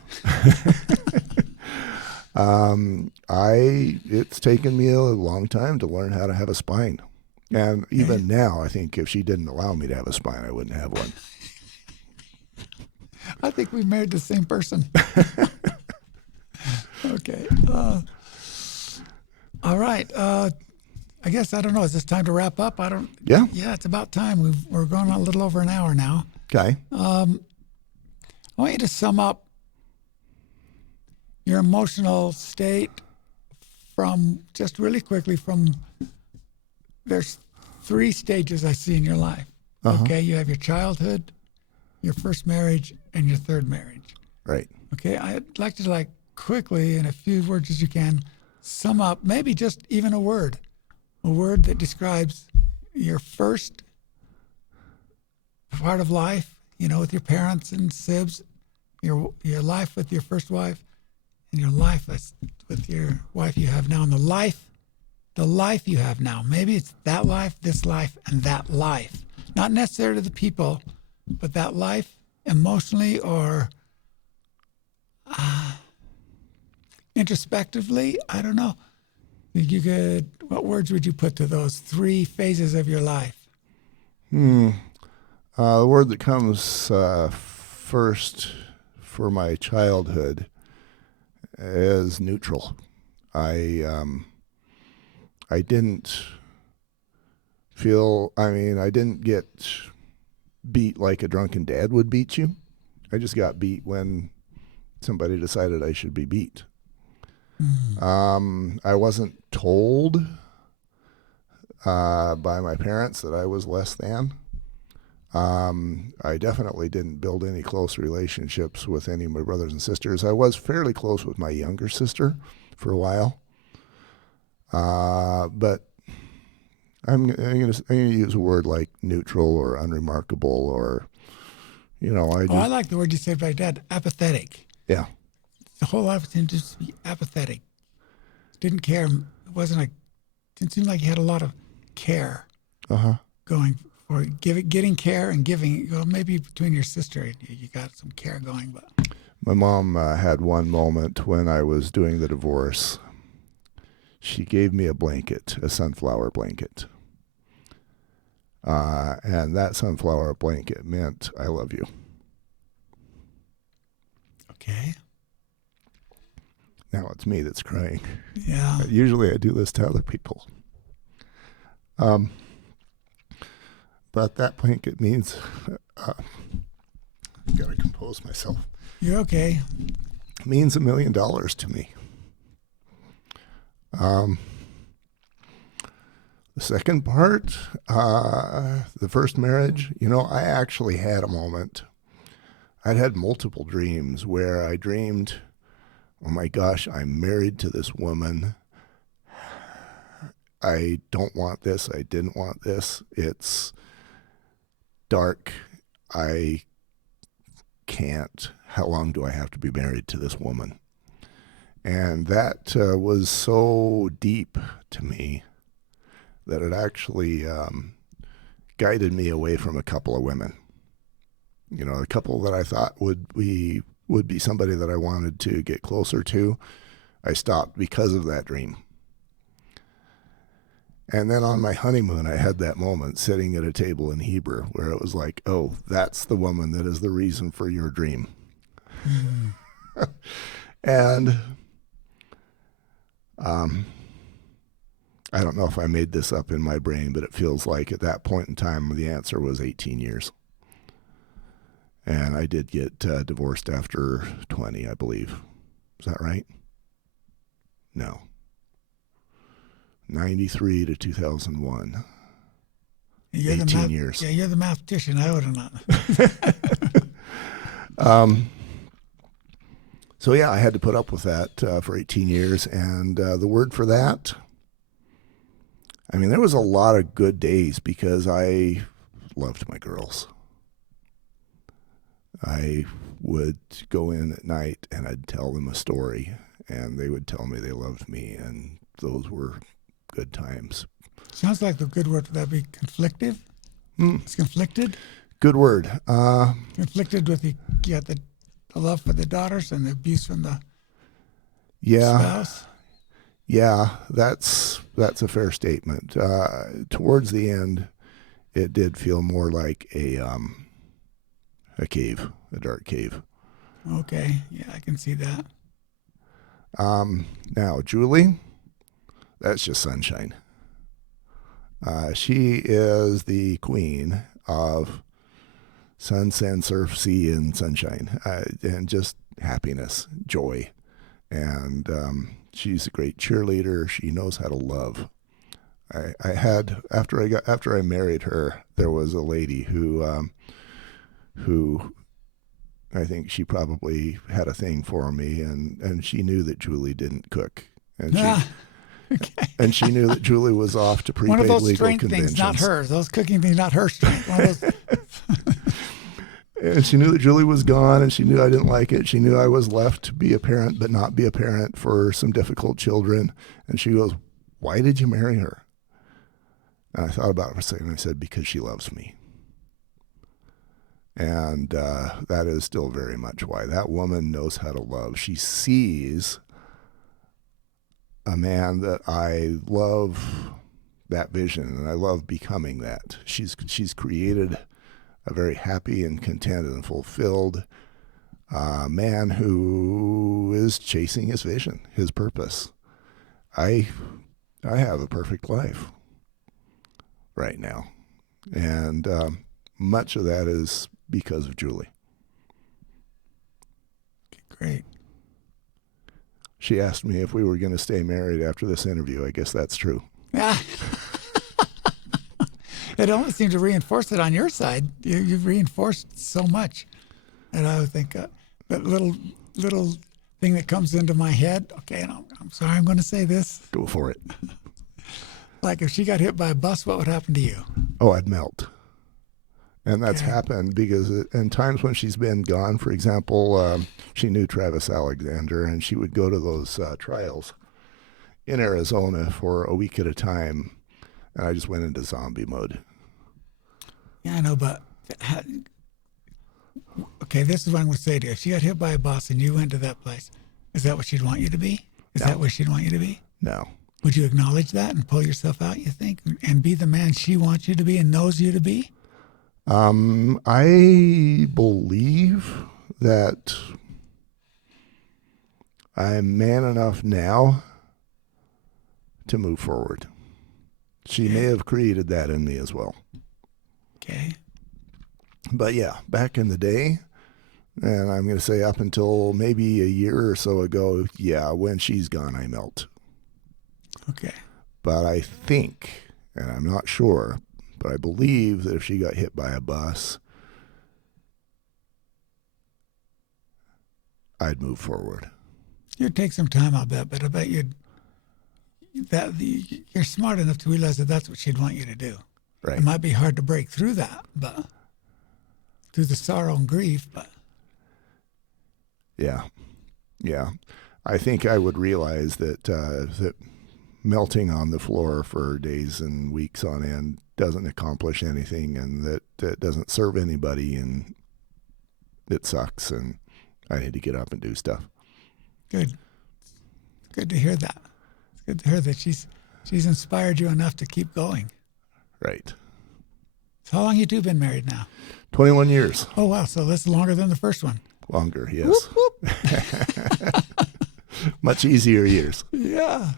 It's taken me a long time to learn how to have a spine. And even now, I think if she didn't allow me to have a spine, I wouldn't have one. I think we married the same person. Okay. All right. I guess, I don't know. Is this time to wrap up? Yeah. Yeah, it's about time. We're going a little over an hour now. Okay. I want you to sum up your emotional state from, just really quickly, there's 3 stages I see in your life. Okay, you have your childhood, your first marriage, and your 3rd marriage. Right. Okay, I'd like to quickly, in a few words as you can, sum up, maybe just even a word that describes your first part of life, with your parents and sibs, your life with your first wife, and your life with your wife you have now, and the life you have now. Maybe it's that life, this life, and that life. Not necessarily the people, but that life emotionally or introspectively. I don't know. What words would you put to those three phases of your life? The word that comes first for my childhood is neutral. I didn't I didn't get beat like a drunken dad would beat you. I just got beat when somebody decided I should be beat. I wasn't told by my parents that I was less than. I definitely didn't build any close relationships with any of my brothers and sisters. I was fairly close with my younger sister for a while. But I'm going to use a word like neutral or unremarkable or, I like the word you said about dad, apathetic. Yeah. The whole life seemed to just be apathetic. Didn't care. Didn't seem like he had a lot of care going for getting care and giving. Maybe between your sister, you got some care going. But my mom had one moment when I was doing the divorce. She gave me a blanket, a sunflower blanket. And that sunflower blanket meant I love you. Okay. Now it's me that's crying. Yeah. Usually I do this to other people. But that blanket means I gotta compose myself. You're okay. Means $1 million to me. The second part, the first marriage, I actually had a moment. I'd had multiple dreams where I dreamed, oh my gosh, I'm married to this woman. I don't want this. I didn't want this. It's dark. I can't. How long do I have to be married to this woman? And that was so deep to me that it actually guided me away from a couple of women. A couple that I thought would be somebody that I wanted to get closer to. I stopped because of that dream. And then on my honeymoon, I had that moment sitting at a table in Heber where it was like, oh, that's the woman that is the reason for your dream. And I don't know if I made this up in my brain, but it feels like at that point in time, the answer was 18 years. And I did get divorced after 20, I believe. Is that right? No. 93 to 2001. 18 years. Yeah, you're the mathematician. I would have not. So yeah, I had to put up with that for 18 years. And the word for that, there was a lot of good days because I loved my girls. I would go in at night and I'd tell them a story and they would tell me they loved me, and those were good times. Sounds like the good word for that be conflictive. It's conflicted. Good word. Conflicted with the love for the daughters and the abuse from the spouse. Yeah, that's a fair statement. Towards the end, it did feel more like a cave, a dark cave. Okay, yeah, I can see that. Now, Julie, that's just sunshine. She is the queen of sun, sand, surf, sea, and sunshine, and just happiness, joy. And she's a great cheerleader. She knows how to love. I had after I married her, there was a lady who I think she probably had a thing for me, and she knew that Julie didn't cook, and Ah, okay. she knew that Julie was off to One of prepaid those legal strength conventions. things, not hers. Those cooking things, not her strength. One of those. And she knew that Julie was gone, and she knew I didn't like it. She knew I was left to be a parent, but not be a parent for some difficult children. And she goes, "Why did you marry her?" And I thought about it for a second. And I said, "Because she loves me." And that is still very much why. That woman knows how to love. She sees a man that I love, that vision, and I love becoming that. She's created a very happy and content and fulfilled man who is chasing his vision, his purpose. I have a perfect life right now, and much of that is because of Julie. Great. She asked me if we were going to stay married after this interview. I guess that's true. Yeah. It almost seemed to reinforce it on your side. You've reinforced so much. And I would think that little thing that comes into my head, okay, and I'm sorry I'm going to say this. Go for it. Like if she got hit by a bus, what would happen to you? Oh, I'd melt. And that's Okay. happened because in times when she's been gone, for example, she knew Travis Alexander, and she would go to those trials in Arizona for a week at a time. And I just went into zombie mode. Yeah, I know, but okay, this is what I'm going to say to you. If she got hit by a bus and you went to that place, is that what she'd want you to be? Is No. that where she'd want you to be? No. Would you acknowledge that and pull yourself out, you think, and be the man she wants you to be and knows you to be? I believe that I'm man enough now to move forward. She may have created that in me as well. Okay. But yeah, back in the day, and I'm going to say up until maybe a year or so ago, yeah, when she's gone, I melt. Okay. But I think, and I'm not sure, but I believe that if she got hit by a bus, I'd move forward. You'd take some time, I'll bet, but I bet you're smart enough to realize that that's what she'd want you to do. Right. It might be hard to break through that, but through the sorrow and grief, but Yeah. Yeah. I think I would realize that melting on the floor for days and weeks on end doesn't accomplish anything, and that it doesn't serve anybody, and it sucks, and I need to get up and do stuff. good. Good to hear that. It's good to hear that she's inspired you enough to keep going. Right. So how long you two been married now? 21 years. Oh, wow. So this is longer than the first one. Longer, yes. Whoop. Much easier years. Yeah.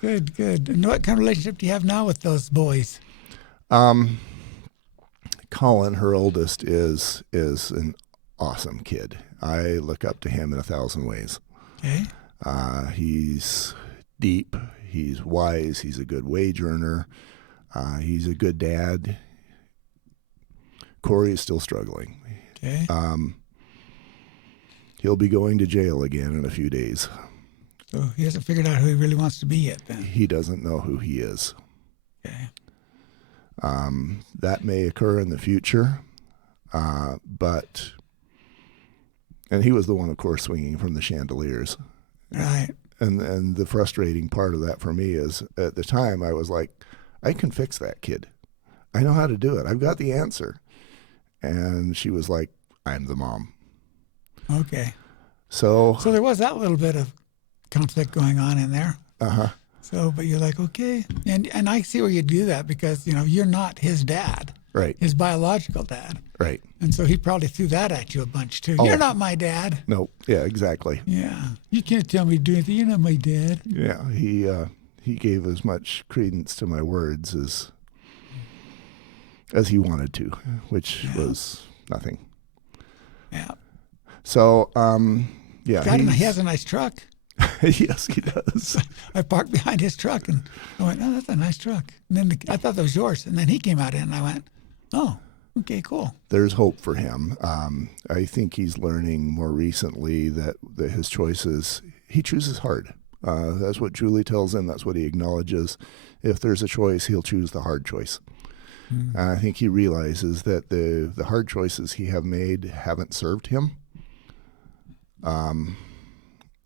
Good, good. And what kind of relationship do you have now with those boys? Colin, her oldest, is an awesome kid. I look up to him in 1,000 ways. Okay. He's deep. He's wise. He's a good wage earner. He's a good dad. Corey is still struggling. Okay. He'll be going to jail again in a few days. So he hasn't figured out who he really wants to be yet then. He doesn't know who he is. Okay. That may occur in the future, but he was the one, of course, swinging from the chandeliers. Right. And the frustrating part of that for me is at the time I was like, I can fix that kid. I know how to do it. I've got the answer. And she was like, I'm the mom. Okay. So So there was that little bit of conflict going on in there. uh-huh. So, but you're like, okay. And I see where you do that because, you're not his dad, Right. his biological dad. Right. And so he probably threw that at you a bunch too. Oh. You're not my dad. No. Yeah, exactly. Yeah. You can't tell me to do anything. You're not my dad. Yeah. He gave as much credence to my words as he wanted to, which was nothing. Yeah. So, yeah. He has a nice truck. Yes, he does. I parked behind his truck and I went, oh, that's a nice truck. And then I thought that was yours. And then he came out in and I went, oh, okay, cool. There's hope for him. I think he's learning more recently that his choices, he chooses hard. That's what Julie tells him. That's what he acknowledges. If there's a choice, he'll choose the hard choice. I think he realizes that the hard choices he have made haven't served him.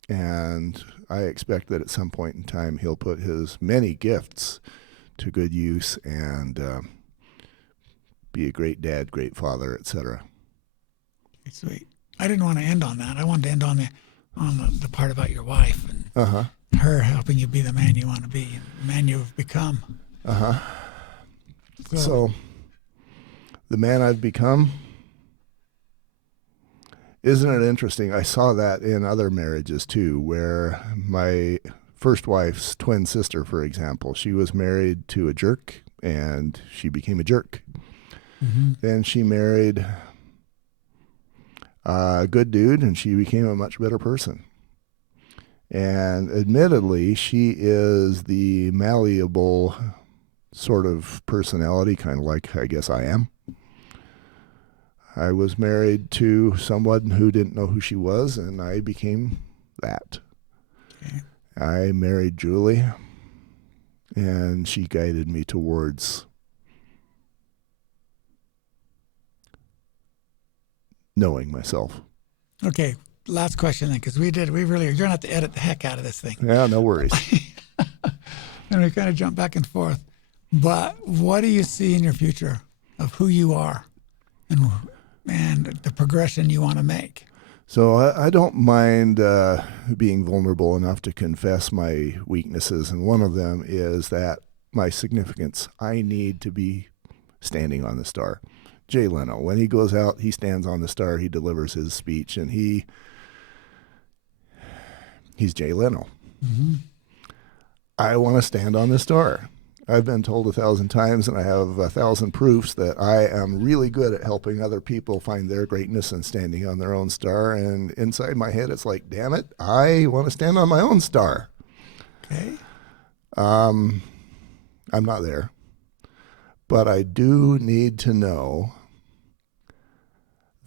And I expect that at some point in time he'll put his many gifts to good use and be a great dad, great father, etc. Sweet. I didn't want to end on that. I wanted to end on the part about your wife and her helping you be the man you want to be, and the man you've become. So the man I've become, isn't it interesting? I saw that in other marriages too, where my first wife's twin sister, for example, she was married to a jerk and she became a jerk. Then she married a good dude and she became a much better person. And admittedly, she is the malleable sort of personality, kind of like I guess I am. I was married to someone who didn't know who she was, and I became that. Okay. I married Julie, and she guided me towards knowing myself. Okay, last question then, because you're going to have to edit the heck out of this thing. Yeah, no worries. And we kind of jump back and forth. But what do you see in your future of who you are and the progression you want to make? So I don't mind being vulnerable enough to confess my weaknesses, and one of them is that my significance. I need to be standing on the star. Jay Leno, when he goes out, he stands on the star, he delivers his speech, and he's Jay Leno. I want to stand on the star. I've been told 1,000 times, and I have 1,000 proofs that I am really good at helping other people find their greatness and standing on their own star. And inside my head, it's like, damn it, I want to stand on my own star. Okay. I'm not there, but I do need to know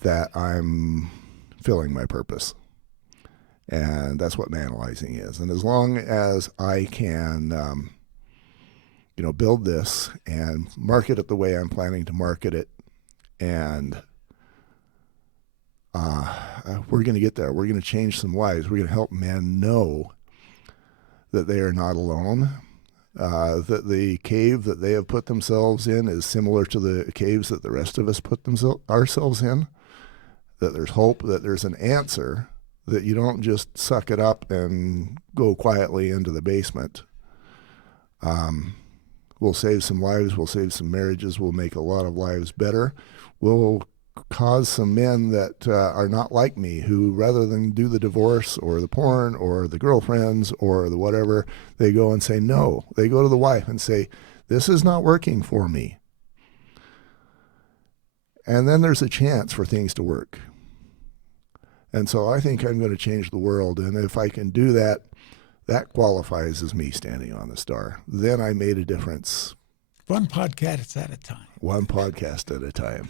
that I'm filling my purpose. And that's what Manalizing is. And as long as I can, build this and market it the way I'm planning to market it, and we're going to get there. We're going to change some lives. We're going to help men know that they are not alone, that the cave that they have put themselves in is similar to the caves that the rest of us put ourselves in, that there's hope, that there's an answer, that you don't just suck it up and go quietly into the basement. We'll save some lives, we'll save some marriages, we'll make a lot of lives better. We'll cause some men that are not like me, who rather than do the divorce or the porn or the girlfriends or the whatever, they go and say no. They go to the wife and say, this is not working for me. And then there's a chance for things to work. And so I think I'm going to change the world. And if I can do that, that qualifies as me standing on the star. Then I made a difference. One podcast at a time. One podcast at a time.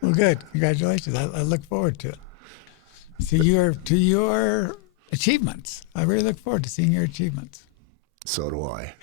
Well, good. Congratulations. I look forward to it. To your achievements. I really look forward to seeing your achievements. So do I.